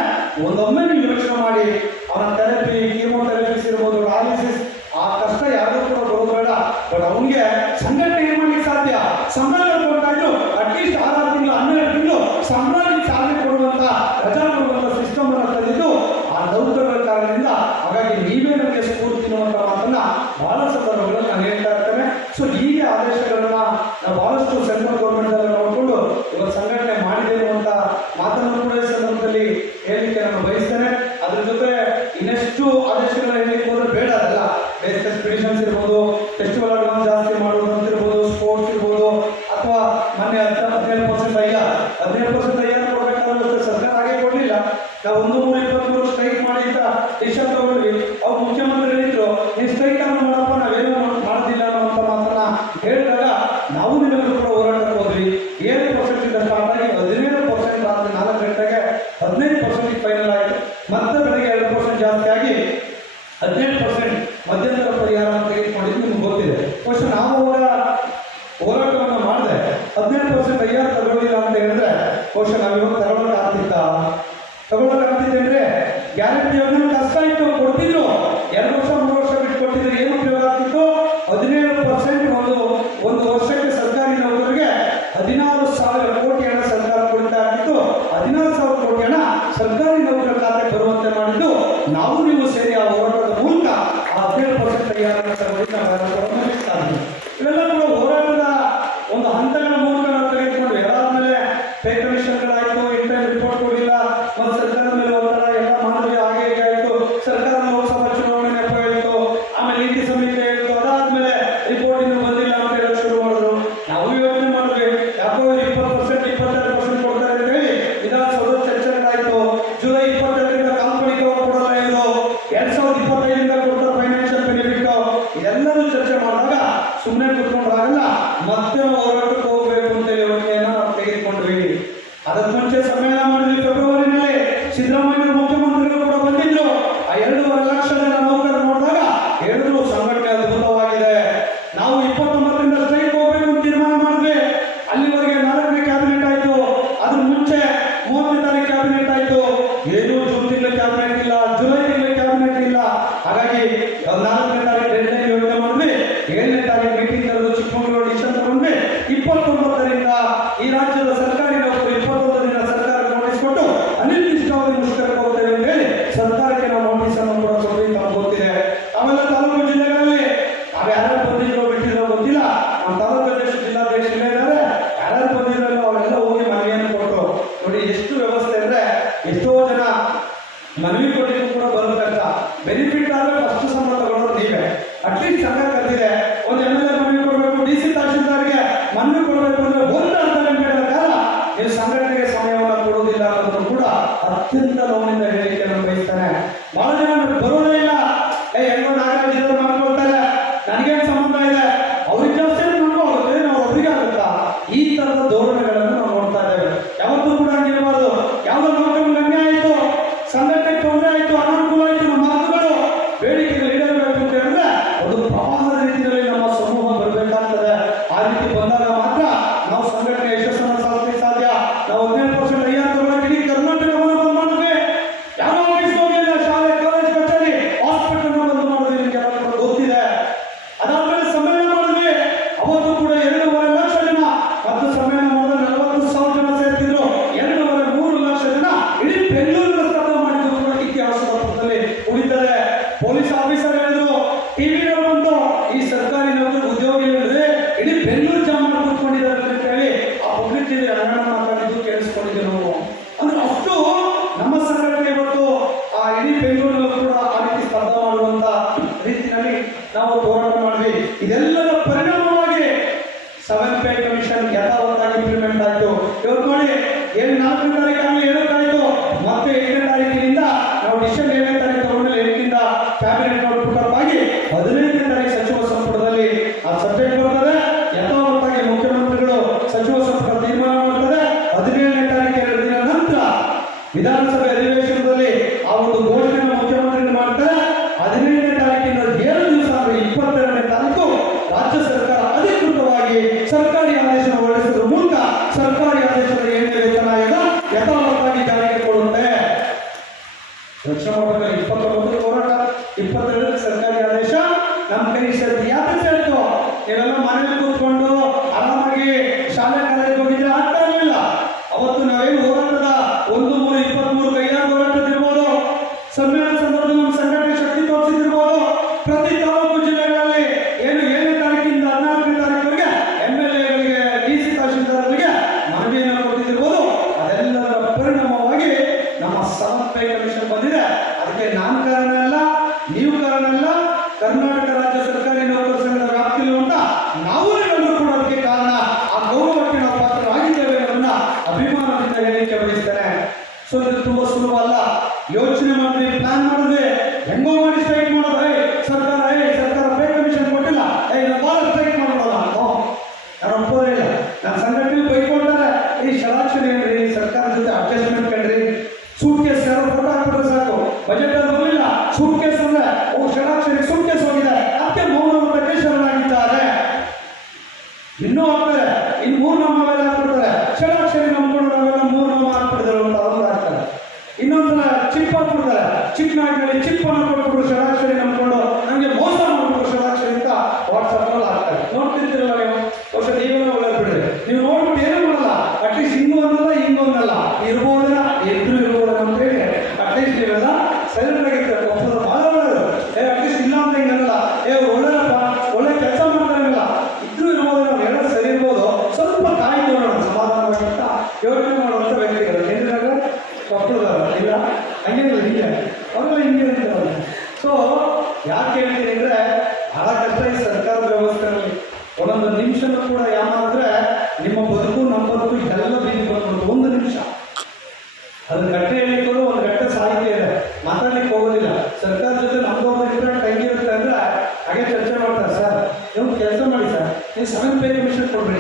ಒಂದೊಮ್ಮೆ ನೀವು ಯೋಚನೆ ಮಾಡಿ, ಅವನ ಥೆರಪಿ, ಕೀಮೋಥೆರಪಿಸ್ ಇರ್ಬೋದು, ಡಯಾಲಿಸಿಸ್, ಆ ಕಷ್ಟ ಯಾರಿಗೂ ಕೂಡ ಬರೋದು ಬೇಡ. ಬಟ್ ಅವನಿಗೆ ಸಂಘಟನೆ ಏನು ಮಾಡ್ಲಿಕ್ಕೆ ಸಾಧ್ಯ? ಸಂಬಳ ಕೊಟ್ಟಾಯ್ತು, ಅಟ್ಲೀಸ್ಟ್ 6 ತಿಂಗಳು 12 ತಿಂಗಳು ಸಂಬಳಕ್ಕೆ ಚಾಲನೆ ಕೊಡುವಂತ, ರಜಾ ಕೊಡುವಂತ ಸಿಸ್ಟಮ್ ಅನ್ನು ತಂದಿದ್ದು ಆ ನೌಕರರ ಕಾರಣದಿಂದ. ಹಾಗಾಗಿ ನೀವೇ ನನಗೆ ಸ್ಫೂರ್ತಿ ಅನ್ನುವಂಥ ಮಾತನ್ನ ಬಹಳ ಸಂದರ್ಭಗಳಲ್ಲಿ ನಾನು ಹೇಳ್ತಾ ಇರ್ತೇನೆ. ಸೊ ಹೀಗೆ ಆದೇಶಗಳನ್ನ ನಾವು ಬಹಳಷ್ಟು ಸೆಂಟ್ರಲ್ ಗೌರ್ಮೆಂಟ್ ಅಲ್ಲಿ ನೋಡಿಕೊಂಡು ಇವತ್ತು ಸಂಘಟನೆ ಮಾಡಿದೆ ಅಂತ ಮಾತನ್ನು ಕೂಡ ಈ ಸಂದರ್ಭದಲ್ಲಿ ಹೇಳಲಿಕ್ಕೆ ನಾನು ಬಯಸ್ತೇನೆ. ಅದ್ರ ಜೊತೆ ಇನ್ನೆಷ್ಟು ಆದೇಶಗಳನ್ನ ಹೇಳಲಿಕ್ಕೆ ಹೋದ್ರೆ ಬೇಡ, ಅದಲ್ಲ ಬೇಸ್ ಎಕ್ಸ್ಪಿಡಿಷನ್ಸ್ ಇರ್ಬೋದು, ಫೆಸ್ಟಿವಲ್ಗಳನ್ನು ಜಾಸ್ತಿ ಮಾಡುವುದು ಅಂತ ಇರ್ಬೋದು, ಸ್ಪೋರ್ಟ್ಸ್ ಇರ್ಬೋದು, ಅಥವಾ ಮೊನ್ನೆ 15% ಐಆರ್ ಕೊಡಬೇಕಾದ್ರೆ ಸರ್ಕಾರ ಹಾಗೆ ಕೊಡಲಿಲ್ಲ. ನಾವು 123 ಸ್ಟ್ರೈಕ್ ಮಾಡಿ ಅಂತ ಡಿಸಿಷನ್ ತಗೊಂಡ್ವಿ. ಅವ್ರು ಮುಖ್ಯಮಂತ್ರಿ ಹೇಳಿದ್ರು, ನೀವು ಸ್ಟ್ರೈಕ್ ಅನ್ನು ಮಾಡಪ್ಪ, ನಾವೇನೋ ಮಾಡೋದಿಲ್ಲ ಅನ್ನೋಂಥ ಮಾತನ್ನ ಹೇಳಿದಾಗ ನಾವು ನಿಮಗೆ ಕೂಡ ಹೋರಾಟಕ್ಕೆ ಹೋದ್ವಿ. 7% ಸ್ಟಾರ್ಟ್ ಆಗಿ 17% ರಾತ್ರಿ 4 ಗಂಟೆಗೆ 15% ಫೈನಲ್ ಆಯಿತು. ಮತ್ತೆ ಬೆಳಗ್ಗೆ 2% ಜಾಸ್ತಿ ಆಗಿ 18% ಮಧ್ಯಂತರ ಪರಿಹಾರ ಅಂತ ತೆಗೆದುಕೊಂಡಿದ್ದು ನಿಮ್ಗೆ ಗೊತ್ತಿದೆ. ಬಹುಶಃ ನಾವು ಅವರ ಹೋರಾಟವನ್ನು ಮತ್ತೆ ನಾವು ಹೋರಾಟಕ್ಕೆ ಹೋಗಬೇಕು ಅಂತೇಳಿ ಯೋಚನೆಯನ್ನ ತೆಗೆದುಕೊಂಡ್ವಿ. ಅದಕ್ಕೆ ಮುಂಚೆ ಸಮ್ಮೇಳನ ಮಾಡಿದ್ವಿ ಫೆಬ್ರವರಿನಲ್ಲಿ. ಸಿದ್ದರಾಮಯ್ಯ ಮುಖ್ಯಮಂತ್ರಿಗಳು ಕೂಡ ಬಂದಿದ್ರು. ಆ 2.5 ಲಕ್ಷ ಜನ ನೌಕರರು ನೋಡಿದಾಗ ಹೇಳಿದ್ರು ಸಂಘಟನೆ ಅದ್ಭುತವಾಗಿದೆ. ನಾವು 29ರಿಂದ ಸ್ಟ್ರೈಕ್ ಹೋಗ್ಬೇಕು ಅಂತ ತೀರ್ಮಾನ ಮಾಡಿದ್ವಿ. ಅಲ್ಲಿವರೆಗೆ 4ನೇ ಕ್ಯಾಬಿನೆಟ್ ಆಯ್ತು. ಅದ್ರ ಮುಂಚೆ 30ನೇ ತಾರೀಕು ಕ್ಯಾಬಿನೆಟ್ ಆಯ್ತು. ಏನು ಜೂನ್ ತಿಂಗಳ ಕ್ಯಾಬಿನೆಟ್ ಇಲ್ಲ, ಜುಲೈ ತಿಂಗಳ ಕ್ಯಾಬಿನೆಟ್ ಇಲ್ಲ. ಹಾಗಾಗಿ 4ನೇ ತಾರೀಕು ಡೆಡ್ಲೈನ್ ಯೋಚನೆ ಮಾಡಿದ್ವಿ. 7ನೇ ತಾರೀಕು ಮೀಟಿಂಗ್ ಕರೆದು ಚಿಕ್ಕಮಗಳೂರು ಡಿಸಿಷನ್ ತಗೊಂಡ್ವಿ. 29ರಿಂದ ಈ ರಾಜ್ಯದ ಸರ್ಕಾರಿ ನೌಕರು 21 ದಿನ ಸರ್ಕಾರ ನೋಟಿಸ್ ಕೊಟ್ಟು ಅನಿರ್ದಿಷ್ಟವಾಗಿ ಮುಷ್ಕರಕ್ಕೆ ಹೋಗ್ತೇವೆ ಅಂತ ಹೇಳಿ ಸರ್ಕಾರಕ್ಕೆ ನಾವು ನೋಟಿಸ್ ಅನ್ನು ಕೂಡ ಕೊಡ್ತೀವಿ. ನಮ್ಗೆ ಗೊತ್ತಿದೆ. ಆಮೇಲೆ ತಾಲೂಕು ಜಿಲ್ಲೆಗಳಲ್ಲಿ ನಾವು ಯಾರ್ಯಾರು ಬಂದಿದ್ರು ಬಿಟ್ಟಿದ್ರು ಗೊತ್ತಿಲ್ಲ. ನಮ್ಮ ತಾಲೂಕು ಅಧ್ಯಕ್ಷ ಜಿಲ್ಲಾಧ್ಯಕ್ಷ ಇದ್ದಾರೆ. ಯಾರ್ಯಾರು ಬಂದಿದ್ರು ಅವರೆಲ್ಲ ಹೋಗಿ ಮನವಿಯನ್ನು ಕೊಟ್ಟರು. ನೋಡಿ ಎಷ್ಟು ವ್ಯವಸ್ಥೆ ಅಂದ್ರೆ, ಎಷ್ಟೋ ಜನ ಮನವಿ ಕೊಡಲಿಕ್ಕೂ ಕೂಡ ಬರೋದು ಕಷ್ಟ. ಬೆನಿಫಿಟ್ ಆದ್ರೆ ಫಸ್ಟ್ ಸಂಬಳ ತಗೊಳ್ಳೋದು ನೀವೇ. ಅಟ್ಲೀಸ್ಟ್ ಸಂಘ ಕರೆದಿದೆ, ಒಂದು MLA ಮನವಿ ಕೊಡಬೇಕು, DC ತಹಶೀಲ್ದಾರ್ಗೆ ಮನವಿ ಕೊಡಬೇಕು ಅಂದ್ರೆ 1 ಅರ್ಧ ಗಂಟೆಗಳ ಕಾಲ ನೀವು ಸಂಘಟನೆಗೆ ಸಮಯವನ್ನು ಕೊಡುವುದಿಲ್ಲ ಅನ್ನೋದು ಕೂಡ ಅತ್ಯಂತ ನೋವಿನಿಂದ ಹೇಳಿಕೆ ನಾನು ಬಯಸ್ತಾನೆ. ಬಹಳ ಜನ ಬರೋದೇ ಇಲ್ಲ. ಹೆಂಗೋ ನಾಗರಾಜ್ ಇದ್ರು ಮಾಡ್ಕೊಳ್ತಾರೆ, ನನಗೇನು ಸಂಬಂಧ ಇದೆ, ಅವ್ರಿಗೆ ಜಾಸ್ತಿ ನನಗೂ ಆಗುತ್ತೆ, ನಾವು ಒಬ್ಬರಿಗೆ ಆಗುತ್ತಾ? ಈ ತರದ ಧೋರಣೆಗಳನ್ನು ನಾವು ನೋಡ್ತಾ ಇದ್ದೇವೆ. ಯಾವತ್ತೂ ಕೂಡ ಹಂಗಿರಬಾರ್ದು. ಯಾವುದೋ ನೌಕರರಿಗೆ ಅನ್ಯಾಯ ಆಯಿತು, ಸಂಘಟನೆಗೆ ತೊಂದರೆ ಆಯಿತು, ಅನಾನುಕೂಲ ಆಯಿತು, ನಮ್ಮ ಹಕ್ಕುಗಳು ಬೇಡಿಕೆಗಳು ಈಡೇರಬೇಕು ಅಂತ ಹೇಳಿದ್ರೆ ಅದು ಪ್ರವಾಹದ ರೀತಿಯಲ್ಲಿ ನಮ್ಮ ಸಮೂಹ ಬರಬೇಕಾಗ್ತದೆ. ಆ ರೀತಿ ಬಂದಾಗ ಮಾತ್ರ ನಾವು ಸಂಘಟನೆ ಯಶಸ್ಸನ್ನು ಸಾಧಿಸಲಿಕ್ಕೆ ಸಾಧ್ಯ. ನಾವು 15% IR ತಗೊಳ್ಳೋಕೆ ಇಡೀ ಕರ್ನಾಟಕವನ್ನು ಬಂದ್ ಮಾಡಿದ್ವಿ. ಯಾವ ಆಫೀಸ್ ಹೋಗಲಿಲ್ಲ, ಶಾಲೆ, ಕಾಲೇಜ್, ಕಚೇರಿ, ಹಾಸ್ಪಿಟಲ್ ಬಂದ್ ಮಾಡಿದ್ವಿ. ನಿಮಗೆ ಗೊತ್ತಿದೆ. ಅದಾದ್ಮೇಲೆ ಸಮ್ಮೇಳನ ಮಾಡಿದ್ವಿ. ಅವತ್ತು ಕೂಡ 2.5 ಲಕ್ಷ ಜನ, ಮತ್ತು ಸಮ್ಮೇಳನ ಮಾಡಿದ್ರೆ 40,000 ಜನ ಸೇರ್ತಿದ್ರು. 2.5-3 ಲಕ್ಷ ಜನ ಇಡೀ ಬೆಂಗಳೂರಿನ ಸ್ತಬ್ಧ ಮಾಡಿದ್ರು ಕೂಡ ಇತಿಹಾಸದ ಪುಟದಲ್ಲಿ ಉಳಿತಾರೆ. ಪೊಲೀಸ್ ಆಫೀಸರ್ ಹೇಳಿದ್ರು, ಟಿವಿಗಳು ಬಂದು ಈ ಸರ್ಕಾರಿ ನೌಕರ ಉದ್ಯೋಗಿ ಹೇಳಿದ್ರೆ ಇಡೀ ಬೆಂಗಳೂರು ಜಾಮ್ ಮಾಡಿ ಕೂತ್ಕೊಂಡಿದ್ದಾರೆ ಅಂತ ಹೇಳಿ ಆ ಪಬ್ಲಿಕ್ ಟಿವಿ ಅಣ್ಣ ಮಾತಾಡಿದ್ದು ಕೇಳಿಸ್ಕೊಂಡಿದ್ದೀವಿ ನಾವು. ಅಂದ್ರೆ ಅಷ್ಟು ನಮ್ಮ ಸಂಘಟನೆ ಇವತ್ತು ಆ ಇಡೀ ಬೆಂಗಳೂರಲ್ಲೂ ಕೂಡ ಆ ರೀತಿ ಸ್ಪರ್ಧೆ ಮಾಡುವಂತ ರೀತಿಯಲ್ಲಿ ನಾವು ಹೋರಾಟ ಮಾಡಿದ್ವಿ. ಇದೆಲ್ಲದ ಪರಿಣಾಮವಾಗಿ 7th ಪೇ ಕಮಿಷನ್ ಯಥಾವತ್ತಾಗಿ ಇಂಪ್ಲಿಮೆಂಟ್ ಆಯಿತು. ಇವತ್ತು ನೋಡಿ, 4ನೇ ತಾರೀಕು ಆಗಲಿ 7ಕ್ಕೆ ಆಯಿತು. ಮತ್ತೆ 8ನೇ ತಾರೀಕಿನಿಂದ ನಾವು ಡಿಸಿಷನ್ 7ನೇ ತಾರೀಕು ತಗೊಂಡ್ಮೇಲೆ 8ರಿಂದ ಕ್ಯಾಬಿನೆಟ್ ನೋಟ್ ಪುಟಪ್ ಆಗಿ 15ನೇ ತಾರೀಕು ಸಚಿವ ಸಂಪುಟದಲ್ಲಿ ಆ ಸಬ್ಜೆಕ್ಟ್ ಬರ್ತದೆ. ಯಥಾವತ್ತಾಗಿ ಮುಖ್ಯಮಂತ್ರಿಗಳು ಸಚಿವ ಸಂಪುಟ ತೀರ್ಮಾನ ಮಾಡ್ತಾರೆ. 17ನೇ ತಾರೀಕು 2 ದಿನ ನಂತರ ವಿಧಾನಸಭೆ ಅಧಿವೇಶನದಲ್ಲಿ ಆ ಒಂದು ಘೋಷಣೆಯನ್ನು ಮುಖ್ಯಮಂತ್ರಿಗಳು ಮಾಡ್ತಾರೆ. 15ನೇ ತಾರೀಕಿಂದ 7 ದಿವಸ ಅಂದ್ರೆ 22ನೇ ತಾರೀಕು ರಾಜ್ಯ ಸರ್ಕಾರ ಅಧಿಕೃತವಾಗಿ ಸರ್ಕಾರಿ ಆದೇಶ ಹೊರಡಿಸುವ ಮೂಲಕ ಸರ್ಕಾರಿ ಆದೇಶದ 7ನೇ ವೇತನ ಆಯೋಗ ಯಥಾವತ್ತಾಗಿ ಜಾರಿಗೆ ಕೊಡುತ್ತೆ. ರಕ್ಷಣಾ 29 ಹೋರಾಟ, 22 ಸರ್ಕಾರಿ ಆದೇಶ ನಮ್ಮ ಕೈ ಸೇರಿತು. ಯಾಕೆ ಸೇರಿತು? ನೀವೆಲ್ಲ ಮನೇಲಿ ಕೂತ್ಕೊಂಡು ಆರಾಮಾಗಿ ಶಾಲೆ ಕಾಲೇಜ್ ಹೋಗಿದ್ರೆ ಆಗ್ತಾ ಇರಲಿಲ್ಲ. ಅವತ್ತು ನಾವೇನು ಹೋರಾಟದ 1-3-23 ಕೈಯಾರ ಹೋರಾಟದಿರ್ಬೋದು, ಸಮ್ಮೇಳನ ಸಂದರ್ಭದಲ್ಲಿ ನಮ್ಮ ಸಂಘಟನೆ ಶಕ್ತಿ ತೋರಿಸಿದಿರ್ಬೋದು. ಪ್ರತಿ ತಾಲೂಕು ಜಿಲ್ಲೆಗಳಲ್ಲಿ ಏನು 7ನೇ ತಾರೀಕಿಂದ 14ನೇ ತಾರೀಕುವರೆಗೆ MLAಗಳಿಗೆ, DC ತಹಶೀಲ್ದಾರ್ಗಳಿಗೆ ಮನವಿಯನ್ನು ಕೊಟ್ಟಿದ್ದಿರ್ಬೋದು. ಅದೆಲ್ಲದರ ಪರಿಣಾಮವಾಗಿ ನಮ್ಮ 7th ಪೇ ಕಮಿಷನ್ ಬಂದಿದೆ. ಅದಕ್ಕೆ ನಾನು ಕಾರಣ ಅಲ್ಲ, ನೀವು ಕಾರಣ ಅಲ್ಲ, ಕರ್ನಾಟಕ ರಾಜ್ಯ ಸರ್ಕಾರಿ ನೌಕರ ಸಂಘದ ವ್ಯಾಪ್ತಿಯಲ್ಲಿರುವಂತ ನಾವು ಎಲ್ಲರೂ ಕೂಡ ಅದಕ್ಕೆ ಕಾರಣ. ಆ ಗೌರವಕ್ಕೆ ನಾವು ಪಾತ್ರರಾಗಿದ್ದೇವೆ ಅನ್ನೋದನ್ನ ಅಭಿಮಾನದಿಂದ ಹೇಳಿಕೆ ಬಯಸ್ತೇನೆ. ಸೊ ಇದು ತುಂಬಾ ಸುಲಭ ಅಲ್ಲ. ಯೋಚನೆ ಮಾಡಿದ್ವಿ, ಪ್ಲಾನ್ ಮಾಡಿದ್ವಿ, ಹೆಂಗೋ ಮಾಡಿ ಸ್ಟ್ರೈಕ್ ಮಾಡೋದು. ಸರ್ಕಾರ ಪೇ ಕಮಿಷನ್ ಕೊಟ್ಟಿಲ್ಲ, ನಾವು ಭಾಳ ಸ್ಟ್ರೈಕ್ ಮಾಡೋಣ. ನಾನು ಒಪ್ಪೋದೇ ಇಲ್ಲ. ನನ್ನ ಸಂಘಟನೆ ಬೈಕೊಳ್ತಾರೆ, ಈ ಷಡಾಕ್ಷರಿ ಏನ್ರಿ, ಸರ್ಕಾರ ಜೊತೆ ಅಡ್ಜಸ್ಟ್ಮೆಂಟ್ ಕಂಡ್ರಿ, ಸೂಟ್ ಕೇಸ್ ಯಾರೋ ಫೋಟೋ ಹಾಕ್ಬಿಟ್ರೆ ಸಾಕು, ಬಜೆಟ್ ಅಲ್ಲಿ ಬರಲಿಲ್ಲ, ಸೂಟ್ ಕೇಸ್ ಅಂದ್ರೆ ಷಡಾಕ್ಷರಿ ಸೂಟ್ ಕೇಸ್ ಹೋಗಿದೆ, ಅದಕ್ಕೆ ಮೌನವ್ರತೆ ಶರಣಾಗಿದ್ದಾರೆ. ಇನ್ನೂ ಆಗ್ತಾರೆ, ಇನ್ನು 3 ನಾಮ ಮೇಲೆ ಹಾಕ್ಬಿಡ್ತಾರೆ. ಷಡಾಕ್ಷರಿ ನಂಬ್ಕೊಂಡು ನಾವೆಲ್ಲ 3 ನಾಮ ಹಾಕ್ಬಿಡ್ತಾರೆ ಅಂತ ಅವ್ರು ಹಾಕ್ತಾರೆ. ಇನ್ನೊಂದ್ಸಲ ಚಿಪ್ ಹಾಕ್ಬಿಡ್ತಾರೆ. ಚಿಕ್ಕನಾಗಿ ಚಿಪ್ ಅನ್ನು ಕೊಟ್ಬಿಟ್ಟು ಷಡಾಕ್ಷರಿ ನಂಬ್ಕೊಂಡು ನಮಗೆ ಮೋಸ ಮಾಡ್ಬಿಟ್ಟು ಷಡಾಕ್ಷರಿ ಅಂತ ವಾಟ್ಸಪ್ ಅಲ್ಲಿ ಹಾಕ್ತಾರೆ. ನೋಡ್ತಿರ್ತೀರಲ್ಲ ನೀವು, ಬಹುಶಃ ನೀವೆಲ್ಲ ಒಳ್ಳೆ ಬಿಡ್ರಿ. ನೀವು ನೋಡ್ಬಿಟ್ಟು ಏನೂ ಮಾಡಲ್ಲ, ಅಟ್ಲೀಸ್ಟ್ ಹಿಂಗೂ ಅನ್ನಲ್ಲ ಹಿಂಗೂ ಅನ್ನಲ್ಲ, ಇರ್ಬೋದಲ್ಲ ಎದ್ರು ಇರ್ಬೋದಲ್ಲ ಅಂತ ಹೇಳಿ ಅಟ್ಲೀಸ್ಟ್ ನೀವೆಲ್ಲ ಸೈಲೆಂಟ್ ಆಗಿರ್ತಾರೆ. ಒಪ್ಪೋದು ಭಾಳ ಒಳ್ಳೆಯದು. ಅಟ್ಲೀಸ್ಟ್ ಇಲ್ಲ ಅಂತ ಹಿಂಗಲ್ಲ, ಒಳ್ಳೆಯಪ್ಪ, ಒಳ್ಳೆ ಕೆಲಸ ಮಾಡ್ತಾರಿಲ್ಲ, ಇದ್ರೂ ಇರ್ಬೋದು, ನಾವು ಹೇಳೋದು ಸರಿ ಇರ್ಬೋದು, ಸ್ವಲ್ಪ ಕಾಯ್ದು ನೋಡೋಣ ಸಮಾಧಾನವಾಗಿ ಅಂತ ಯೋಚನೆ ಮಾಡುವಂಥ ವ್ಯಕ್ತಿಗಳು ಏನಿದಾಗ ಒಪ್ಪದಾರ ಇಲ್ಲ, ಹಂಗೇನಿಲ್ಲ, ಹಿಂಗೆ ಅವರೆಲ್ಲ ಹಿಂಗೆ ಇರ್ತಾರಲ್ಲ. ಸೊ ಯಾಕೆ ಹೇಳ್ತೀನಿ ಅಂದರೆ, ಬಹಳ ಕಷ್ಟ ಈ ಸರ್ಕಾರದ ವ್ಯವಸ್ಥೆಯಲ್ಲಿ. ಒಂದೊಂದು ನಿಮಿಷನೂ ಕೂಡ ಯಾಮಾದ್ರೆ ನಿಮ್ಮ ಬದುಕು ನಮ್ಮ ಬದುಕು ಇದೆಲ್ಲ ಬೀದಿ ಬಂದ್ಬಿಡ್ತು. 1 ನಿಮಿಷ ಅದನ್ನ ಗಟ್ಟೆ ಹೇಳಿಕೊಂಡು 1 ಗಂಟೆ ಸಾಹಿತ್ಯ ಇದೆ, ಮಾತಾಡ್ಲಿಕ್ಕೆ ಹೋಗೋದಿಲ್ಲ. ಸರ್ಕಾರ ಜೊತೆ ನಮ್ದು ಒಂದು ಡಿಫ್ರೆಂಟ್ ಹೆಂಗಿರುತ್ತೆ ಅಂದರೆ ಹಾಗೆ ಚರ್ಚೆ ಮಾಡ್ತಾರೆ. ಸರ್ ನೀವು ಕೆಲಸ ಮಾಡಿ ಸರ್, ನೀವು 7th ಪೇ ಕಮಿಷನ್ ಕೊಡ್ರಿ,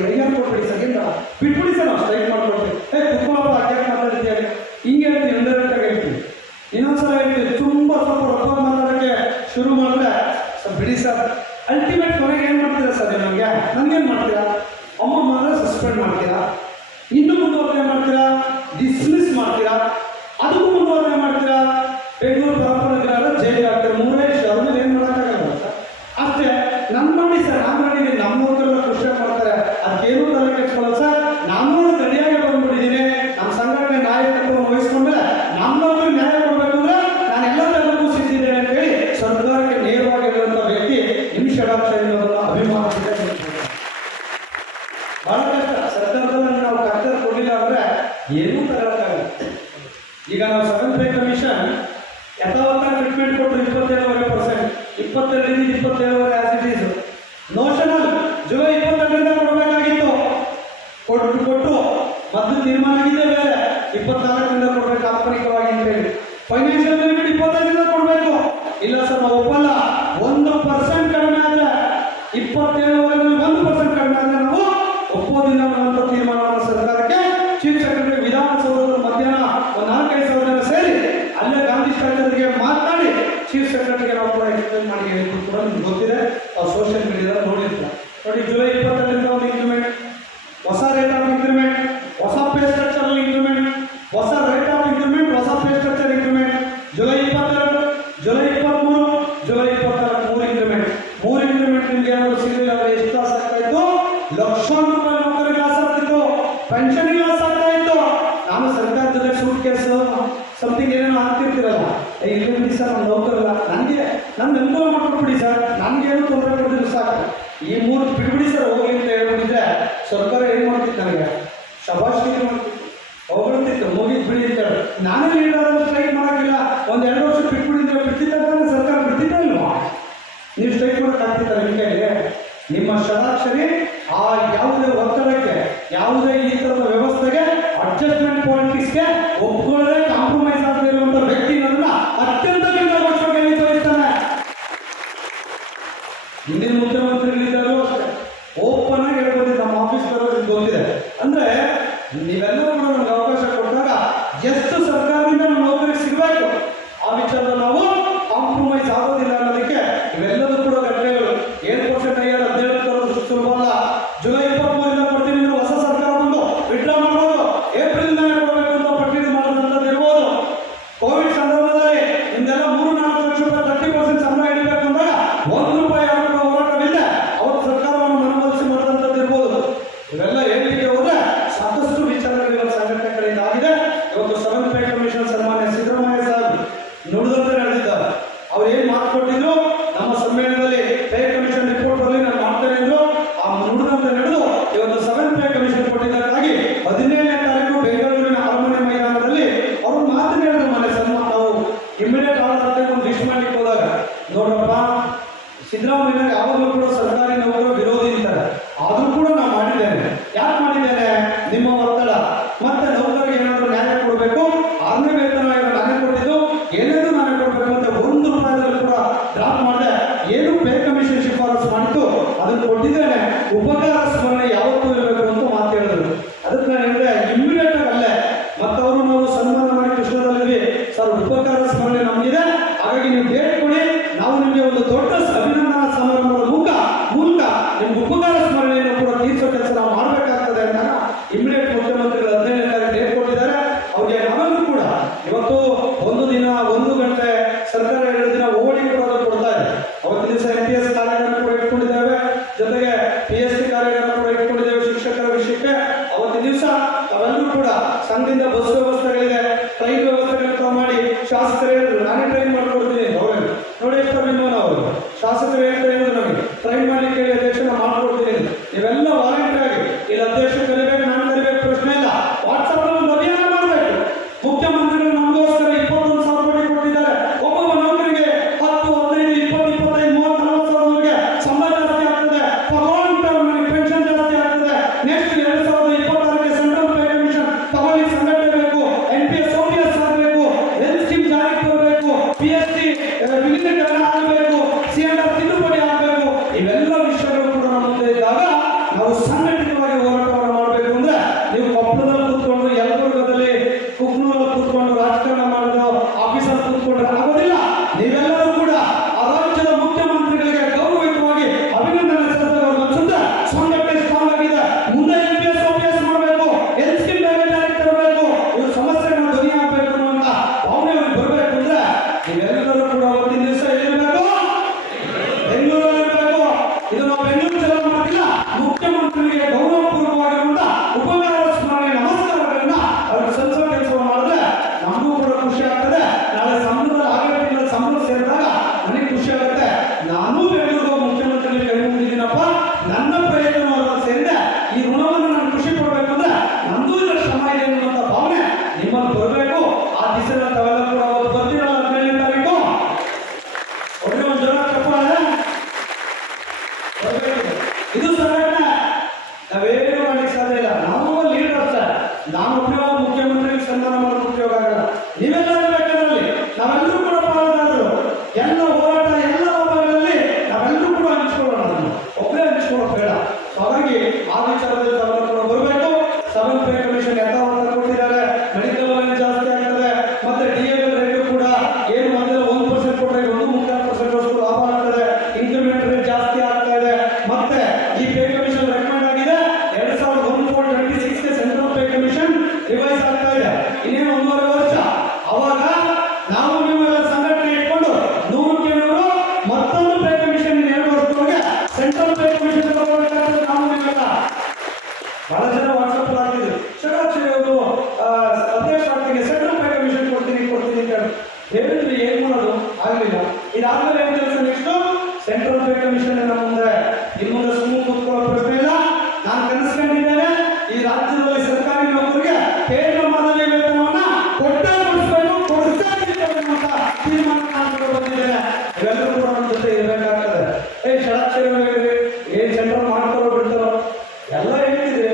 ಸಸ್ಪೆಂಡ್ ಮಾಡ್ತೀರಾ, ಇನ್ನೂ ಮುಂದುವರ್ಣೆ ಮಾಡ್ತೀರಾ, ಡಿಸ್ಮಿಸ್ ಮಾಡ್ತೀರಾ, ಅದಕ್ಕೂ ಮುಂದುವರ್ಣೆ ಮಾಡ್ತೀರಾ, ಬೆಂಗಳೂರು ಪರಪ್ಪನಗರ ಜೈಲಿಗೆ ಹಾಕ್ತಾರೆ. 3 ವರ್ಷ ಅವ್ರ ಮೇಲೆ ಏನು ಮಾಡೋಕ್ಕಾಗಲ್ಲ ಸರ್. ಅಷ್ಟೇ ನನ್ನ ಮಾಡಿ ಸರ್, ನಾನು ಮಾಡಿದ್ದೀನಿ, ನಮ್ಮ ನೌಕರರ ಖುಷಿ ಮಾಡ್ತಾರೆ, ಅದಕ್ಕೇನು ತಲೆ ಕೆಡ್ಸ್ಕೊಳ್ಳೋದು ಸರ್. ನಾನು ಗಡಿಯಾಗಿ ಬಂದ್ಬಿಟ್ಟಿದ್ದೀನಿ, ನಮ್ಮ ಸಂಘಟನೆ ನಾಯಕತ್ವವನ್ನು ವಹಿಸ್ಕೊಂಡ್ಮೇಲೆ ನಮ್ಮವ್ರಿಗೆ ನ್ಯಾಯ ಕೊಡಬೇಕು ಅಂದ್ರೆ ನಾನು ಎಲ್ಲ ತನಕೂ ಸಿದ್ಧಿದ್ದೇನೆ ಅಂತ ಹೇಳಿ ಸರ್ಕಾರಕ್ಕೆ ನೇರವಾಗಿ ಹೇಳುವಂಥ ವ್ಯಕ್ತಿ ನಿಮಿಷಾಕ್ಷ ಎನ್ನುವುದನ್ನು ಅಭಿಮಾನದಿಂದ ಬಹಳ ಕಷ್ಟ. ಸರ್ಕಾರದಲ್ಲಿ ನಾವು ಕರ್ತವ್ಯ ಕೊಡಲಿಲ್ಲ ಅಂದ್ರೆ ಏನೂ ತಗೊಳಕ್ಕಾಗಲ್ಲ. ಈಗ ನಾವು 7th ಪೇ ಕಮಿಷನ್ ಯಥಾವತ್ತ ಟ್ರೀಟ್ಮೆಂಟ್ ಕೊಟ್ಟು 27.5%, 22 27 as it is notional July 22ರಿಂದ ಕೊಡಬೇಕಾಗಿತ್ತು, ಕೊಟ್ಟು ಮೊದಲು ತೀರ್ಮಾನ ಆಗಿದೆ ಬೇರೆ, 24ರಿಂದ ಕೊಡಬೇಕು ಕಾಲ್ಪನಿಕವಾಗಿ ಅಂತ ಹೇಳಿ. ಫೈನಾನ್ಷಿಯಲ್ ಬೆನಿಫಿಟ್ 25ರಿಂದ ಕೊಡಬೇಕು. ಇಲ್ಲ ಸರ್ ನಾವು ಒಪ್ಪಲ್ಲ, 1% ಕಡಿಮೆ ಆದರೆ 27ವರೆಗೆ 1% ಕಡಿಮೆ ಆದರೆ ನಾವು ಒಪ್ಪೋದಿಲ್ಲ ಅನ್ನುವಂಥ ತೀರ್ಮಾನವನ್ನು ಸರ್ಕಾರಕ್ಕೆ ಚೀಫ್ ಸೆಕ್ರೆಟರಿ ವಿಧಾನಸೌಧದ ಮಧ್ಯಾಹ್ನ ಒಂದು 4-5 ಸಾವಿರ ಜನ ಸೇರಿ ಅಲ್ಲೇ ಗಾಂಧಿ ಸ್ಟ್ಯಾಚ್ಯೂಗೆ ಮಾತನಾಡಿ ಚೀಫ್ ಸೆಕ್ರೆಟರಿಗೆ ನಾವು ಕೂಡ ಎಕ್ಸ್ಪ್ಲೇನ್ ಮಾಡಿ ಹೇಳಿದ್ದು ಕೂಡ ನಿಮ್ಗೆ ಗೊತ್ತಿದೆ, ಅವ್ರು ಸೋಷಿಯಲ್ ಮೀಡಿಯಾದಲ್ಲಿ ನೋಡಿರ್ತಾರೆ. ನೋಡಿ, ಜುಲೈ 22ರಿಂದ ಒಂದು ಇಂಕ್ರಿಮೆಂಟ್, ಹೊಸ ರೇಟ್ ಆಫ್ ಇಂಕ್ರಿಮೆಂಟ್, ಹೊಸ ಪೇ ಸ್ಟ್ರಕ್ಚರ್ ಇಂಕ್ರಿಮೆಂಟ್, ಹೊಸ ರೇಟ್ ಆಫ್ ಇಂಕ್ರಿಮೆಂಟ್, ಹೊಸ pay structure increment. July 22, July 23, July 24 3 increment. 3 increment ನಿಮ್ಗೆ ಏನಾದ್ರು ಸಿಗಲಿಲ್ಲ ಅಂದರೆ ಎಷ್ಟು ಲಾಸ್ ಆಗ್ತಾ ಇತ್ತು? ಲಕ್ಷಾಂತರ ರೂಪಾಯಿ ನೌಕರಿಗೆ ಲಾಸ್ ಆಗ್ತಿತ್ತು, ಪೆನ್ಷನ್ಗೆ ಲಾಸ್ ಆಗ್ತಾ ಇತ್ತು. ನಾನು ಸರ್ಕಾರದ ಜೊತೆ ಸೂಟ್ ಕೇಸು ಸಮಥಿಂಗ್ ಏನೇನೋ ಆಗ್ತಿರ್ತೀರಲ್ಲ, ಇಲ್ಲಿ ಬಿಡಿ ಸರ್ ನಮ್ಮ ನೌಕರಲ್ಲ, ನನಗೆ ನನ್ನ ಅನುಕೂಲ ಮಾಡ್ಕೊಟ್ಬಿಡಿ ಸರ್, ನನಗೇನು ತೊಂದರೆ ಕೊಟ್ಟಿದ್ರು ಸಾಕು, ಈ 3 ಬಿಡ್ಬಿಡಿ ಸರ್ ಹೋಗಿ ಅಂತ ಹೇಳ್ಬಿಟ್ಟಿದ್ರೆ ಸರ್ಕಾರ ಏನು ಮಾಡ್ತಿತ್ತು? ನನಗೆ ಶಬಾಷ್ಗಿರಿ ಮಾಡ್ತಿತ್ತು, ಹೊಗಳ್ತಿತ್ತು, ಮುಗಿದು ಬಿಡಿ ಅಂತ ಹೇಳಿ. ನಾನೇ ಲೀಡರ್ ಸ್ಟ್ರೈಕ್ ಮಾಡೋಕ್ಕಿಲ್ಲ, 1-2 ವರ್ಷ ಬಿಟ್ಬಿಡಿದ್ರೆ ಬಿಡ್ತಿದ್ದ ಸರ್ಕಾರ ಬಿಡ್ತಿದ್ದ ಇಲ್ವಾ? ನೀವು ಸ್ಟ್ರೈಕ್ ಮಾಡೋಕ್ಕಾಗ್ತಿದ್ದಾರೆ ನಿಮಗೆ? ನಿಮ್ಮ ಷಡಾಕ್ಷರಿ ಆ ಯಾವುದೇ ಒತ್ತಡಕ್ಕೆ, ಯಾವುದೇ ಈ ಥರದ ವ್ಯವಸ್ಥೆಗೆ, ಅಡ್ಜಸ್ಟ್ಮೆಂಟ್ ಪಾಲಿಟಿಕ್ಸ್ಗೆ ಒಪ್ಕೊಳ್ಳದೆ ಕಾಂಪ್ರಮೈಸ್ ಆಗದೆ ಇರುವಂಥ ವ್ಯಕ್ತಿ ನನ್ನ ಅತ್ಯಂತ ವರ್ಷವಾಗಿ ತೋರಿಸ್ತಾನೆ. ಹಿಂದಿನ ಮುಖ್ಯಮಂತ್ರಿಗಳಿದ್ದಾರೂ ಅಷ್ಟೇ ಓಪನ್ ಆಗಿ ಹೇಳ್ಬೋದು, ನಮ್ಮ ಆಫೀಸ್ ಬರೋದಕ್ಕೆ ಗೊತ್ತಿದೆ. ಅಂದರೆ ನೀವೆಲ್ಲರೂ ಕೂಡ ನಮ್ಗೆ ಅವಕಾಶ ಕೊಟ್ಟಾಗ ಎಷ್ಟು ಸರ್ಕಾರದಿಂದ ನಮ್ಮ ನೌಕರಿಗೆ ಸಿಗಬೇಕು, ಆ ವಿಚಾರದಲ್ಲಿ ನಾವು ಕಾಂಪ್ರಮೈಸ್ ಆಗೋದಿಲ್ಲ ಅನ್ನೋದಕ್ಕೆ ಇವೆಲ್ಲದೂ ಕೂಡ ಘಟನೆಗಳು. 7% IR 17 ತರೋದು ಸುಲಭ ಅಲ್ಲ. ಜುಲೈ 23ರಿಂದ ಕೊಡ್ತೀನಿ ಅಂದ್ರೆ ಹೊಸ ಸರ್ಕಾರ ಬಂದು ವಿಡ್ರಾ ಮಾಡ್ಬೋದು, ಏಪ್ರಿಲ್ನಲ್ಲಿ ಕೊಡಬೇಕು ಅಂತ ಪ್ರತಿನಿಧಿ ಮಾಡೋದಂಥದ್ದು ಇರ್ಬೋದು. ಕೋವಿಡ್ ಸಂದರ್ಭದಲ್ಲಿ ನಿಮ್ದೆಲ್ಲ 3-4 ಲಕ್ಷ ರೂಪಾಯಿ 30% ಸಂಬಳ ಹಿಡಿಬೇಕು ಅಂದಾಗ ₹1 ಯಾರು ಹೋರಾಟವಿಲ್ಲ, ಅವತ್ತು ಸರ್ಕಾರವನ್ನು ಮನವೊಲಿಸಿ ಮಾಡಿದಂಥದ್ದು ಇರ್ಬೋದು. ಇವೆಲ್ಲ ಹೇಳಲಿಕ್ಕೆ ಹೋದ್ರೆ ಸಾಕಷ್ಟು ವಿಚಾರಗಳು ಸಂಘಟನೆ ಕಡೆಯಿಂದ ಆಗಿದೆ. ಇವತ್ತು 7th ಪೇ ಕಮಿಷನ್ ಸನ್ಮಾನ್ಯ ಸಿದ್ದರಾಮಯ್ಯ ಸಾಹೇಬ್ ನುಡಿದಂತೆ ನಡೆದಿದ್ದಾರೆ. ಅವ್ರು ಏನು ಮಾತು ಕೊಟ್ಟಿದ್ರು, ನಮ್ಮ ಸಮ್ಮೇಳನದಲ್ಲಿ ಪೇ ಕಮಿಷನ್ ರಿಪೋರ್ಟ್ ಬರಲಿ ನಾನು ಮಾಡ್ತೇನೆ ಎಂದು ಆ ನುಡಿದಂತೆ ನಡೆದು ಇವತ್ತು 7th ಪೇ ಕಮಿಷನ್ ಕೊಟ್ಟಿದ್ದಕ್ಕಾಗಿ 17ನೇ ತಾರೀಕು ಬೆಂಗಳೂರಿನ ಅರಮನೆ ಮೈದಾನದಲ್ಲಿ ಅವರು ಮಾತು ಹೇಳಿದ್ರು. ಮನೆ ಸನ್ಮಾನ ನಾವು ಇಮಿಡಿಯೇಟ್ ಆರ್ಡರ್ ಒಂದು ಲಿಸ್ಟ್ ಮಾಡ್ಲಿಕ್ಕೆ ಹೋದಾಗ, ನೋಡ್ರಪ್ಪ ಸಿದ್ದರಾಮಯ್ಯ ಯಾವಾಗಲೂ ಕೂಡ ಸರ್ಕಾರಿ ನೌಕರರು ವಿರೋಧಿ ಅಂತಾರೆ, ಆದರೂ ಕೂಡ ನಾನು ಮಾಡಿದ್ದೇನೆ. ಯಾಕೆ ಮಾಡಿದ್ದೇನೆ? ನಿಮ್ಮ ಒತ್ತಡ, ಮತ್ತೆ ನೌಕರಿಗೆ ಏನಾದರೂ ನ್ಯಾಯ ಕೊಡಬೇಕು, 6ನೇ ವೇತನ ನಾನೇ ಕೊಟ್ಟಿದ್ದು, ಏನೇನು ನಾನೇ ಕೊಡಬೇಕು ಅಂತ ₹1 ಕೂಡ ಡ್ರಾಪ್ ಮಾಡಿದೆ. ಏನು ಪೇ ಕಮಿಷನ್ ಶಿಫಾರಸು ಮಾಡಿತ್ತು ಅದನ್ನು ಕೊಟ್ಟಿದ್ದೇನೆ. ಉಪಕಾರ ಸ್ಮರಣೆ ಯಾವತ್ತೂ ಇರಬೇಕು ಅಂತ ಮಾತು ಹೇಳಿದ್ರು. ಅದಕ್ಕೆ ನಾನು ಹೇಳಿದೆ ಇಮ್ಮಿಡಿಯೇಟ್ ಆಗಿ ಅಲ್ಲೇ ಮತ್ತವರು ನಾವು ಸನ್ಮಾನ ಮಾಡಿ ಕೃಷ್ಣದಲ್ಲಿ ಸರ್ ಉಪಕಾರ ಸ್ಮರಣೆ ನಮಗಿದೆ, ಹಾಗಾಗಿ ನೀವು ಡೇಟ್ ಕೊಡಿ, ನಾವು ನಿಮಗೆ ಒಂದು ದೊಡ್ಡ ಅಭಿನಂದನಾ ಸಮಾರಂಭದ ಮೂಲಕ ನಿಮ್ಗೆ ಉಪಕಾರ ಸ್ಮರಣೆಯನ್ನು ಕೂಡ ತೀರ್ಸೋ ಕೆಲಸ ನಾವು ಮಾಡಬೇಕಾಗ್ತದೆ ಅಂದಾಗ ಇಮಿಡಿಯೇಟ್ ಮುಖ್ಯಮಂತ್ರಿಗಳು 15ನೇ ತಾರೀಕು ಡೇಟ್ ಕೊಟ್ಟಿದ್ದಾರೆ. ಅವ್ರಿಗೆ ನಾವೆಲ್ಲರೂ ಕೂಡ ಇವತ್ತು 1 ದಿನ 1 ಗಂಟೆ ಸರ್ಕಾರ 2 ದಿನ ಓಡಿ ಕೂಡ ಕೊಡ್ತಾ ಇದೆ. ಅವತ್ತಿನ ದಿವಸ NPS ಕಾರ್ಯಾಗಾರ ಕೂಡ ಇಟ್ಕೊಂಡಿದ್ದೇವೆ, ಜೊತೆಗೆ PST ಕಾರ್ಯಾಗಾರ ಕೂಡ ಇಟ್ಕೊಂಡಿದ್ದೇವೆ ಶಿಕ್ಷಕರ ವಿಷಯಕ್ಕೆ. ಅವತ್ತಿನ ದಿವಸ ತಾವೆಲ್ಲರೂ ಕೂಡ ಸಂಘದಿಂದ ಬಸ್ ವ್ಯವಸ್ಥೆಗಳಿದೆ, ಟ್ರೈನ್ ವ್ಯವಸ್ಥೆಗಳನ್ನ ಮಾಡಿ ಶಾಸಕರು ಹೇಳಿದ್ರು ನಾನೇ ಟ್ರೈನ್ ಮಾಡ್ಕೊಡ್ತೀನಿ. ಅವ್ರಿಗೆ ನೋಡಿ ಎಷ್ಟು ಅಭಿಮಾನ ಅವರು, ಶಾಸಕರು ಹೇಳ್ತಾ ಹೇಳಿದ್ರು ನಮಗೆ ಟ್ರೈನ್ ಮಾಡ್ಲಿಕ್ಕೆ ಹೇಳಿ ಅಧ್ಯಕ್ಷನ ಮಾಡ್ಕೊಡ್ತೀನಿ. ನೀವೆಲ್ಲ ವಾಲಂಟಿಯರ್ ಆಗಿ ಇಲ್ಲಿ ಅಧ್ಯಕ್ಷ ಕರಿಬೇಕು, ನಾನು ಕರಿಬೇಕು ಪ್ರಶ್ನೆ ಇಲ್ಲ, ವಾಟ್ಸಪ್ ಒಂದು ಅಭಿಯಾನ ಮಾಡಬೇಕು. ಮುಖ್ಯಮಂತ್ರಿಗಳು ನಮಗೋಸ್ಕರ 21,000 ಕೋಟಿ ಕೊಟ್ಟಿದ್ದಾರೆ. ಒಬ್ಬೊಬ್ಬ ನೌಕರಿಗೆ 10, 15, 20, 25, 30, 40 ಸಾವಿರವರೆಗೆ ಸಂಬಳ ಜಾಸ್ತಿ ಆಗ್ತದೆ, ಪೆನ್ಷನ್ ಜಾಸ್ತಿ ಆಗ್ತದೆ. ನೆಕ್ಸ್ಟ್ 2026ಕ್ಕೆ ಸೆಂಟ್ರಲ್ ಪೇ ಕಮಿಷನ್ ತಗೊಳ್ಳಿ ಸಂಘಟನೆ ಬೇಕು. ವಾಟ್ಸಪ್ ಹಾಕಿದ್ರು, ಷಡಾಕ್ಷರಿ ಅವರು ಅಧ್ಯಕ್ಷ ಆಗ್ತಿಗೆ ಸೆಂಟ್ರಲ್ ಪೇ ಕಮಿಷನ್ ಕೊಡ್ತೀನಿ ಅಂತ ಹೇಳಿದ್ವಿ. ಏನ್ ಮಾಡೋದು ಆಗ್ಲಿಲ್ಲ. ಇದಾದ್ಮೇಲೆ ಏನ್ ಕೆಲಸ ನೆಕ್ಸ್ಟ್ ಸೆಂಟ್ರಲ್ ಪೇ ಕಮಿಷನ್ ನಮ್ಮ ಮುಂದೆ ನಿಮ್ಮ ಮುಂದೆ ಸುಮ್ಮನೆ ಕೂತ್ಕೊಳ್ಳೋ ಪ್ರಶ್ನೆ ಇಲ್ಲ. ನಾನು ಕನಸ್ಕೊಂಡಿದ್ದೇನೆ ಈ ರಾಜ್ಯದಲ್ಲಿ ಸರ್ಕಾರಿ ನೌಕರಿಗೆ ಕೇಂದ್ರ ಮಾದರಿ ವೇತನವನ್ನ ಕೊಟ್ಟೇ ಕೊಡಿಸ್ಬೇಕು, ಅಂತ ತೀರ್ಮಾನ ಮಾಡಿಕೊಂಡು ಬಂದಿದ್ದೇನೆ. ಇವೆಲ್ಲರೂ ಕೂಡ ನಮ್ಮ ಜೊತೆ ಇರಬೇಕಾಗ್ತದೆ. ಷಡಾಕ್ಷರಿ ಏನ್ ಸೆಂಟ್ರಲ್ ಮಾಡ್ತಾರೋ ಬಿಡ್ತಾರೋ ಎಲ್ಲ ಹೇಳ್ತಿದ್ರೆ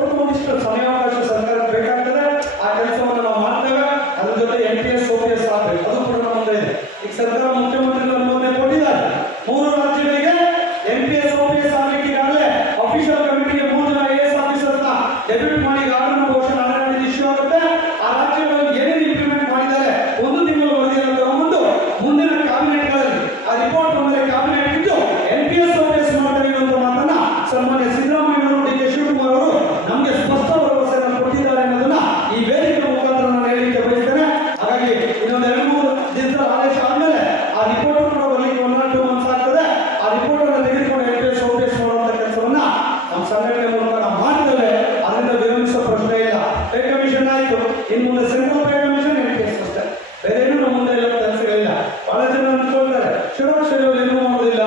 ಒಟ್ಟು ಒಂದಿಷ್ಟು ಸಮಯಾವಕಾಶ ಸರ್ಕಾರ ಬೇಕಾಗ್ತದೆ. ಆ ಕೆಲಸವನ್ನು ನಾವು ಮಾಡ್ತೇವೆ. ಅದ್ರ ಜೊತೆ NPS OPS ಆಗ್ಬೇಕು, ಅದು ಕೂಡ ನಮ್ಮ ಮುಂದೆ ಇದೆ. ಈಗ ಸರ್ಕಾರ ಮುಖ್ಯಮಂತ್ರಿಗಳ ಅನುಮೋದನೆ ಕೊಟ್ಟಿದ್ದಾರೆ. 3 ರಾಜ್ಯಗಳಿಗೆ NPS OPS ಆಗ್ಲಿಕ್ಕೆ ಈಗಾಗಲೇ ಅಫಿಷಿಯಲ್ ಕಮಿಟಿಗೆ 3 ಜನ IAS ಆಫೀಸರ್ನ ಡೆಬ್ಯೂಟ್ ಮಾಡಿ ಆರ್ಡರ್ ಬಹುಶಃ ನಾಳೆ ಇಶ್ಯೂ ಆಗುತ್ತೆ. ಆ ರಾಜ್ಯಗಳಲ್ಲಿ ಏನೇನು ಇಂಪ್ಲಿಮೆಂಟ್ ಮಾಡಿದ್ದಾರೆ 1 ತಿಂಗಳ ವರದಿಯನ್ನು ತಗೊಂಡು ಮುಂದಿನ ಕ್ಯಾಬಿನೆಟ್ಗಳಲ್ಲಿ ಆ ರಿಪೋರ್ಟ್ ಬಂದರೆ ಕ್ಯಾಬಿನೆಟ್ ಇದ್ದು NPS OPS ಮಾಡ್ತಾರೆ ಅನ್ನುವಂಥ ಮಾತನ್ನ ಸನ್ಮಾನ್ಯ ಸಿದ್ದರಾಮಯ್ಯ ಅವರು, DK ಶಿವಕುಮಾರ್ ಅವರು ನಮಗೆ ಸ್ಪಷ್ಟ ಭರವಸೆಯನ್ನು ಕೊಟ್ಟಿದ್ದಾರೆ ಅನ್ನೋದನ್ನ ಈ ವೇದಿಕೆ ಮುಖಾಂತರ ನಾನು ಹೇಳಿಕ್ಕೆ ಬಯಸ್ತೇನೆ. ಹಾಗಾಗಿ ಇನ್ನೊಂದು 2-3 ದಿನದ ಆದೇಶ ಆದ್ಮೇಲೆ ಆ ರಿಪೋರ್ಟ್ ಕೂಡ ಬರಲಿಕ್ಕೆ 1 or 2 months ಆಗ್ತದೆ. ಆ ರಿಪೋರ್ಟ್ ಅನ್ನು ತೆಗೆದುಕೊಂಡು NPS OPS ಮಾಡುವಂತ ಕೆಲಸವನ್ನ ನಮ್ಮ ಸಂಘಟನೆ ಮೂಲಕ ನಾವು ಮಾಡಿದ್ದೇವೆ. ಅದರಿಂದ ವಿರಮಿಸುವ ಪ್ರಶ್ನೆ ಇಲ್ಲ. ಪೇ ಕಮಿಷನ್ ಆಯ್ತು, ಇನ್ನು ಮುಂದೆ ಸೆಂಟ್ರಲ್ ಪೇ ಕಮಿಷನ್ NPS ಅಷ್ಟೇ, ಬೇರೆ ಏನು ನಮ್ಮ ಮುಂದೆ ಎಲ್ಲ ಕೆಲಸಗಳಿಲ್ಲ. ಬಹಳ ಜನ ಅಂದ್ಕೊಳ್ತಾರೆ ಷಡಾಕ್ಷರಿಗಳು ಏನೂ ಮಾಡೋದಿಲ್ಲ.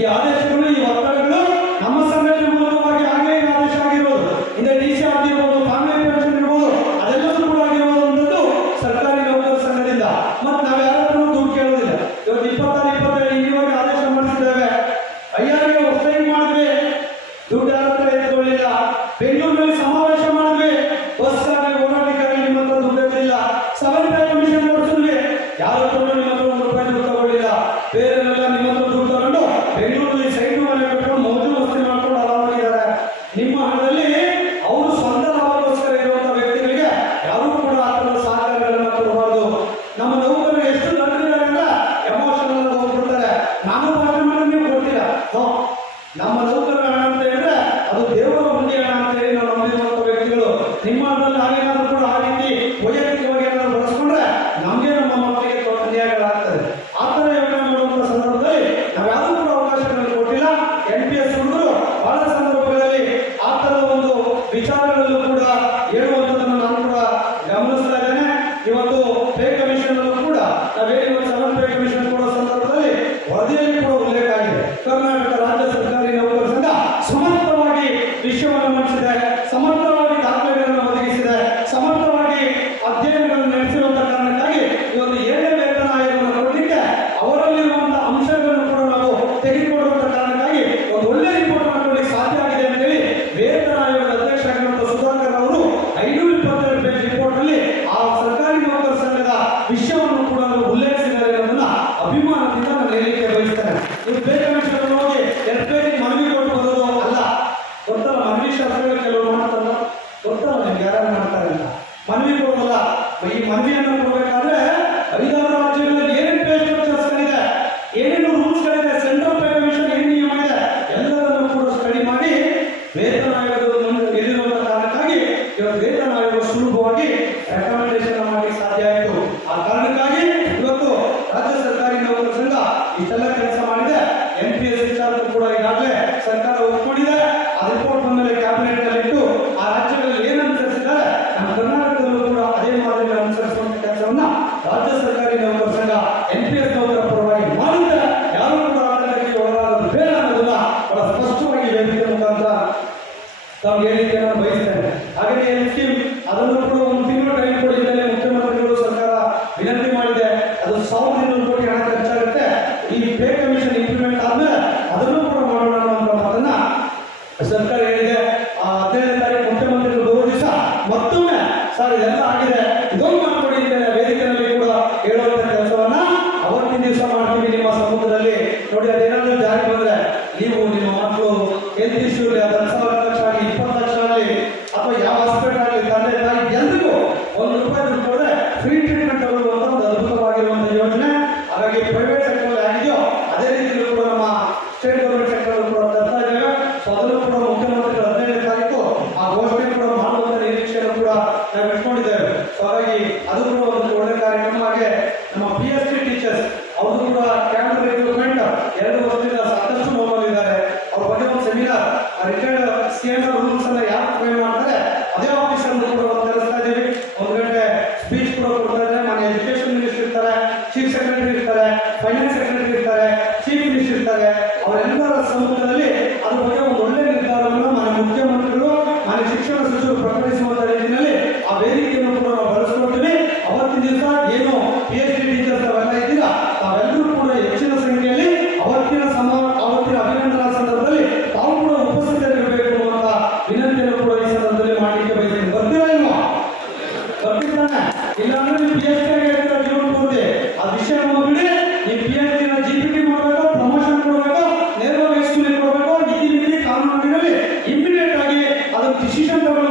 ಈ ಆದೇಶಗಳು, ಈ ಒತ್ತಡಗಳು ನಮ್ಮ ಸಂಘಟನೆ ಮೂಲಕವಾಗಿ ಹಾಗೆ ಆದೇಶ ಆಗಿರೋದು. ಹಿಂದೆ DC ಆಗಿರ್ಬೋದು, ಫ್ಯಾಮಿಲಿ ಪೆನ್ಷನ್ ಇರ್ಬೋದು, ಅದೆಲ್ಲದೂ ಕೂಡ ಆಗಿರುವಂಥದ್ದು ಸರ್ಕಾರಿ ನೌಕರ ಸಂಘದಿಂದ. ಮತ್ತು ನಾವು ಯಾರತ್ರೂ ದುಡ್ಡು ಕೇಳೋದಿಲ್ಲ. ಇವತ್ತು 26-27 ಇಲ್ಲಿವರೆಗೆ ಆದೇಶ ಮಾಡಿಸಿದ್ದೇವೆ. ಅಯ್ಯಾರಿಗೆ ಹೊಸದಾಗಿ ಮಾಡಿದ್ವಿ, ದುಡ್ಡು ಯಾರ ಹತ್ರ ಎತ್ಕೊಳ್ಳಿಲ್ಲ. ಬೆಂಗಳೂರಿನಲ್ಲಿ ಸಮಾವೇಶ ಮಾಡಿದ್ವಿ, ಬಸ್ಗಾಗಿ ಓಡಾಟಕ್ಕಾಗಿ ನಿಮ್ಮ ಹತ್ರ ದುಡ್ಡು ಎತ್ತಿಲ್ಲ. 7 ಪೇ ಕಮಿಷನ್ ಕೊಡ್ಸಿದ್ವಿ, ಯಾರ ಹತ್ರ ನಿಮ್ಮ ಹತ್ರ 1 ರೂಪಾಯಿ ದುಡ್ಡು ತಗೊಳ್ಳಿಲ್ಲ. ಬೇರೆಲ್ಲ ನಿಮ್ಮ ಹತ್ರ ದುಡ್ಡು ತಗೊಂಡು ಬೆಂಗಳೂರಲ್ಲಿ ಸೈಟು ಮನೆ ಕಟ್ಕೊಂಡು ಮೋಜು ಮಸ್ತಿ ಮಾಡ್ಕೊಂಡು ಆರಾಮಾಗಿದ್ದಾರೆ. ನಿಮ್ಮ ಹಣದಲ್ಲಿ ಅವರು ಸ್ವಂತ ಲಾಭಕ್ಕೋಸ್ಕರ ಇರುವಂತಹ ವ್ಯಕ್ತಿಗಳಿಗೆ ಯಾರೂ ಕೂಡ ಆ ಥರದ ಸಹಕಾರಗಳನ್ನು ಕೊಡಬಾರ್ದು. ನಮ್ಮ ನೌಕರರು ಎಷ್ಟು ದೊಡ್ಡದಿದ್ದಾರೆ ಅಂದ್ರೆ ಎಮೋಷನಲ್ ಹೋಗ್ಬಿಡ್ತಾರೆ. ನಾನು ಭಾಷೆ ಮಾಡಿ ನೀವು ಕೊಡ್ತೀರಾ? ನಮ್ಮ ನೌಕರರ ಹಣ ಅಂತ ಹೇಳಿದ್ರೆ ಅದು ದೇವರ ಹುಂಡಿ ಹಣ ಅಂತ ಹೇಳಿ ನಾವು ನಂಬಿರುವಂಥ ವ್ಯಕ್ತಿಗಳು. ನಿಮ್ಮ ಹಣದಲ್ಲಿ ಹಾಗೇನಾದ್ರೂ ಕೂಡ ಆ ರೀತಿ ವೈಯಕ್ತಿಕವಾಗಿ ಏನಾದ್ರು ಬಳಸ್ಕೊಂಡ್ರೆ ನಮಗೆ ನಮ್ಮ ಮಕ್ಕಳಿಗೆ ಅನ್ಯಾಯಗಳಾಗ್ತದೆ. ಆ ಥರ ಯೋಚನೆ ಮಾಡುವಂಥ ಸಂದರ್ಭದಲ್ಲಿ ನಾವ್ಯಾರೂ ಕೂಡ ಅವಕಾಶಗಳನ್ನು ಕೊಟ್ಟಿಲ್ಲ. NPS ಹುಡುಗರು ಬಹಳ ಸಂದರ್ಭಗಳಲ್ಲಿ ಆ ಥರದ ಒಂದು ವಿಚಾರಗಳಲ್ಲೂ ಕೂಡ ಹೇಳುವಂಥದ್ದನ್ನು ನಾನು ಕೂಡ ಗಮನಿಸ್ತಾ ಇದ್ದೇನೆ. ಇವತ್ತು ಪೇ ಕಮಿಷನ್ ಅಲ್ಲೂ ಕೂಡ ನಾವೇನು 7 ಪೇ ಕಮಿಷನ್ ಕೊಡೋ ಸಂದರ್ಭದಲ್ಲಿ ವರದಿಯಲ್ಲಿ ಕೂಡ ಉಲ್ಲೇಖ ಆಗಿದೆ. ಕರ್ನಾಟಕ ರಾಜ್ಯ ಸರ್ಕಾರಿ ನೌಕರ ಸಂಘ ಸಮರ್ಥವಾಗಿ ವಿಷಯವನ್ನು ಮಂಡಿಸಿದೆ, ಸಮರ್ಥವಾಗಿ ದಾಖಲೆಗಳನ್ನು ಒದಗಿಸಿದೆ, ಸಮರ್ಥವಾಗಿ ಅಧ್ಯಯನಗಳನ್ನು ನಡೆಸಿರುವಂತಹ ಕಾರಣಕ್ಕಾಗಿ ಇವತ್ತು 7ನೇ ವೇತನ ಆಯೋಗವನ್ನು ಕೊಡಲಿಕ್ಕೆ ಅವರಲ್ಲಿರುವಂತಹ ಅಂಶಗಳನ್ನು ಕೂಡ ನಾವು ತೆಗೆದುಕೊಳ್ಳುವಂತ ಕಾರಣಕ್ಕಾಗಿ ಒಂದು ಒಳ್ಳೆ ರಿಪೋರ್ಟ್ ಅನ್ನು ಕೊಡಲಿಕ್ಕೆ ಸಾಧ್ಯ ಆಗಿದೆ ಅಂತ ಹೇಳಿ ವೇತನ ಆಯೋಗದ ಅಧ್ಯಕ್ಷ ಆಗಿರುವಂತಹ ಸುಧಾಕರ್ ಅವರು 522 ಪೇಜ್ ರಿಪೋರ್ಟ್ ನಲ್ಲಿ ಆ ಸರ್ಕಾರಿ ನೌಕರ ಸಂಘದ ವಿಷಯವನ್ನು ಕೂಡ ಉಲ್ಲೇಖಿಸಿದ್ದಾರೆ ಅನ್ನೋದನ್ನ ಅಭಿಮಾನದಿಂದ ನಾನು ಹೇಳಲಿಕ್ಕೆ ಬಯಸ್ತೇನೆ. ಇದು ಪೇ ಕಮಿಷನ್ ಹೋಗಿ 2 ಪೇಜ್ ಮನವಿ ಕೊಟ್ಟು ಬರೋದು ಅಲ್ಲ. ಗೊತ್ತಲ್ಲ, ಮನವಿ ಶಾಸ್ತ್ರಗಳು ಕೆಲವರು ಮಾಡ್ತಾರಲ್ಲ, ಗೊತ್ತಲ್ಲ ನಿಮ್ಗೆ ಯಾರು ಮಾಡ್ತಾರೆ ಅಂತ. ಮನವಿ ಕೊಡೋಲ್ಲ. ಈ ಮನವಿಯನ್ನು ಕೊಡಬೇಕಾದ್ರೆ 5-6 ರಾಜ್ಯಗಳಲ್ಲಿ ಏನೇನು ಪೇ ಸ್ಟ್ರಕ್ಚರ್ಸ್ ಇದೆ, ಏನೇನು ರೂಲ್ಸ್ಗಳಿದೆ, ಸೆಂಟ್ರಲ್ ಪೇ ಕಮಿಷನ್ ಏನು ನಿಯಮ ಇದೆ, ಎಲ್ಲದನ್ನು ಕೂಡ ಸ್ಟಡಿ ಮಾಡಿ ವೇತನ ಆಯೋಗದ ಎಲ್ಲಿರುವಂತಹ ಕಾರಣಕ್ಕಾಗಿ ಇವತ್ತು ವೇತನ ಆಯೋಗ ಸುಲಭವಾಗಿ ರೆಕಮೆಂಡೇಶನ್ ಮಾಡಲಿಕ್ಕೆ ಸಾಧ್ಯ ಆಯಿತು. ಆ ಕಾರಣಕ್ಕಾಗಿ ಇವತ್ತು ರಾಜ್ಯ ಸರ್ಕಾರಿ ನೌಕರ ಸಂಘ ಇಷ್ಟೆಲ್ಲ ಕೆಲಸ ಮಾಡಿದೆ. NPS ವಿಚಾರಕ್ಕೂ ಕೂಡ ಈಗಾಗಲೇ ಸರ್ಕಾರ ಒಪ್ಪಿಕೊಂಡಿದೆ. ಆ ರಿಪೋರ್ಟ್ ಬಂದಮೇಲೆ ಕ್ಯಾಬಿನೆಟ್ ನಲ್ಲಿ ಇಟ್ಟು ಆ ರಾಜ್ಯಗಳಲ್ಲಿ ಏನು ಅನುಸರಿಸಿದ್ದಾರೆ ನಮ್ಮ ಕರ್ನಾಟಕದಲ್ಲೂ ಕೂಡ ಅದೇ ಮಾದರಿಯಲ್ಲಿ ಅನುಸರಿಸುವಂತ ಕೆಲಸವನ್ನ ರಾಜ್ಯ ಸರ್ಕಾರಿ ನೌಕರ ಸಂಘ NPS ನೌಕರ ಪರವಾಗಿ ಮಾಡಿದ್ರೆ ಯಾರು ಕೂಡ ಆತಂಕಕ್ಕೆ ಒಳಗಾಗೋದು ಬೇಡ ಅನ್ನೋದನ್ನ ಬಹಳ ಸ್ಪಷ್ಟವಾಗಿ ವೇದಿಕೆ ಮುಖಾಂತರ ನಾವು ಹೇಳಿಕೆ ನಾನು ಬಯಸ್ತೇನೆ. ಹಾಗೆ ಸ್ಕೀಮ್ ಅದನ್ನು ಕೂಡ 1 ತಿಂಗಳು ಟೈಮ್ ಕೊಡಿದ್ಮೇಲೆ ಮುಖ್ಯಮಂತ್ರಿಗಳು ಸರ್ಕಾರ ವಿನಂತಿ ಮಾಡಿದೆ. ಅದು 1200 ಕೋಟಿ ಹಣ ಖರ್ಚಾಗುತ್ತೆ. ಈ ಪೇ ಕಮಿಷನ್ ಇಂಪ್ಲಿಮೆಂಟ್ ಆದ್ಮೇಲೆ ಅದನ್ನು ಕೂಡ ಮಾಡೋಣ ಅನ್ನೋ ಮಾತನ್ನ ಸರ್ಕಾರ ಹೇಳಿದೆ. 15ನೇ ತಾರೀಕು ಮುಖ್ಯಮಂತ್ರಿಗಳು ಬರುವ ದಿವಸ ಮತ್ತೊಮ್ಮೆ ಸರ್ ಇದೆಲ್ಲ ಆಗಿದೆ, ಇದೊಂದು ಮಾಡ್ಕೊಡಿ ಅಂತ ವೇದಿಕೆಯಲ್ಲಿ ಕೂಡ ಹೇಳುವಂತ ಕೆಲಸವನ್ನ ಅವತ್ತಿನ ದಿವಸ ಮಾಡ್ತೀವಿ ನಿಮ್ಮ ಸಮ್ಮುಖದಲ್ಲಿ. ನೋಡಿ, ಅದೇನಾದ್ರೂ ಜಾರಿ ಬಂದ್ರೆ ನೀವು ನಿಮ್ಮ ಮಕ್ಕಳು ಹೆಲ್ತ್ ಇಶ್ಯೂ 10,000 ಲಕ್ಷ ಆಗಲಿ 20 ಲಕ್ಷ ಆಗಲಿ ಅಥವಾ ಯಾವ ಹಾಸ್ಪಿಟಲ್ ಆಗಲಿ ತಂದೆ ತಾಯಿ ಎಲ್ರಿಗೂ 1 ರೂಪಾಯಿ ದುಡ್ಡು ಕೊಡದೆ ಫ್ರೀ ಟ್ರೀಟ್ಮೆಂಟ್ ಆಗುವಂತ ಒಂದು ಅದ್ಭುತವಾಗಿರುವಂತಹ ಯೋಜನೆ. ಡಿಸಿಷನ್ ತಗೊಳ್ಳೋ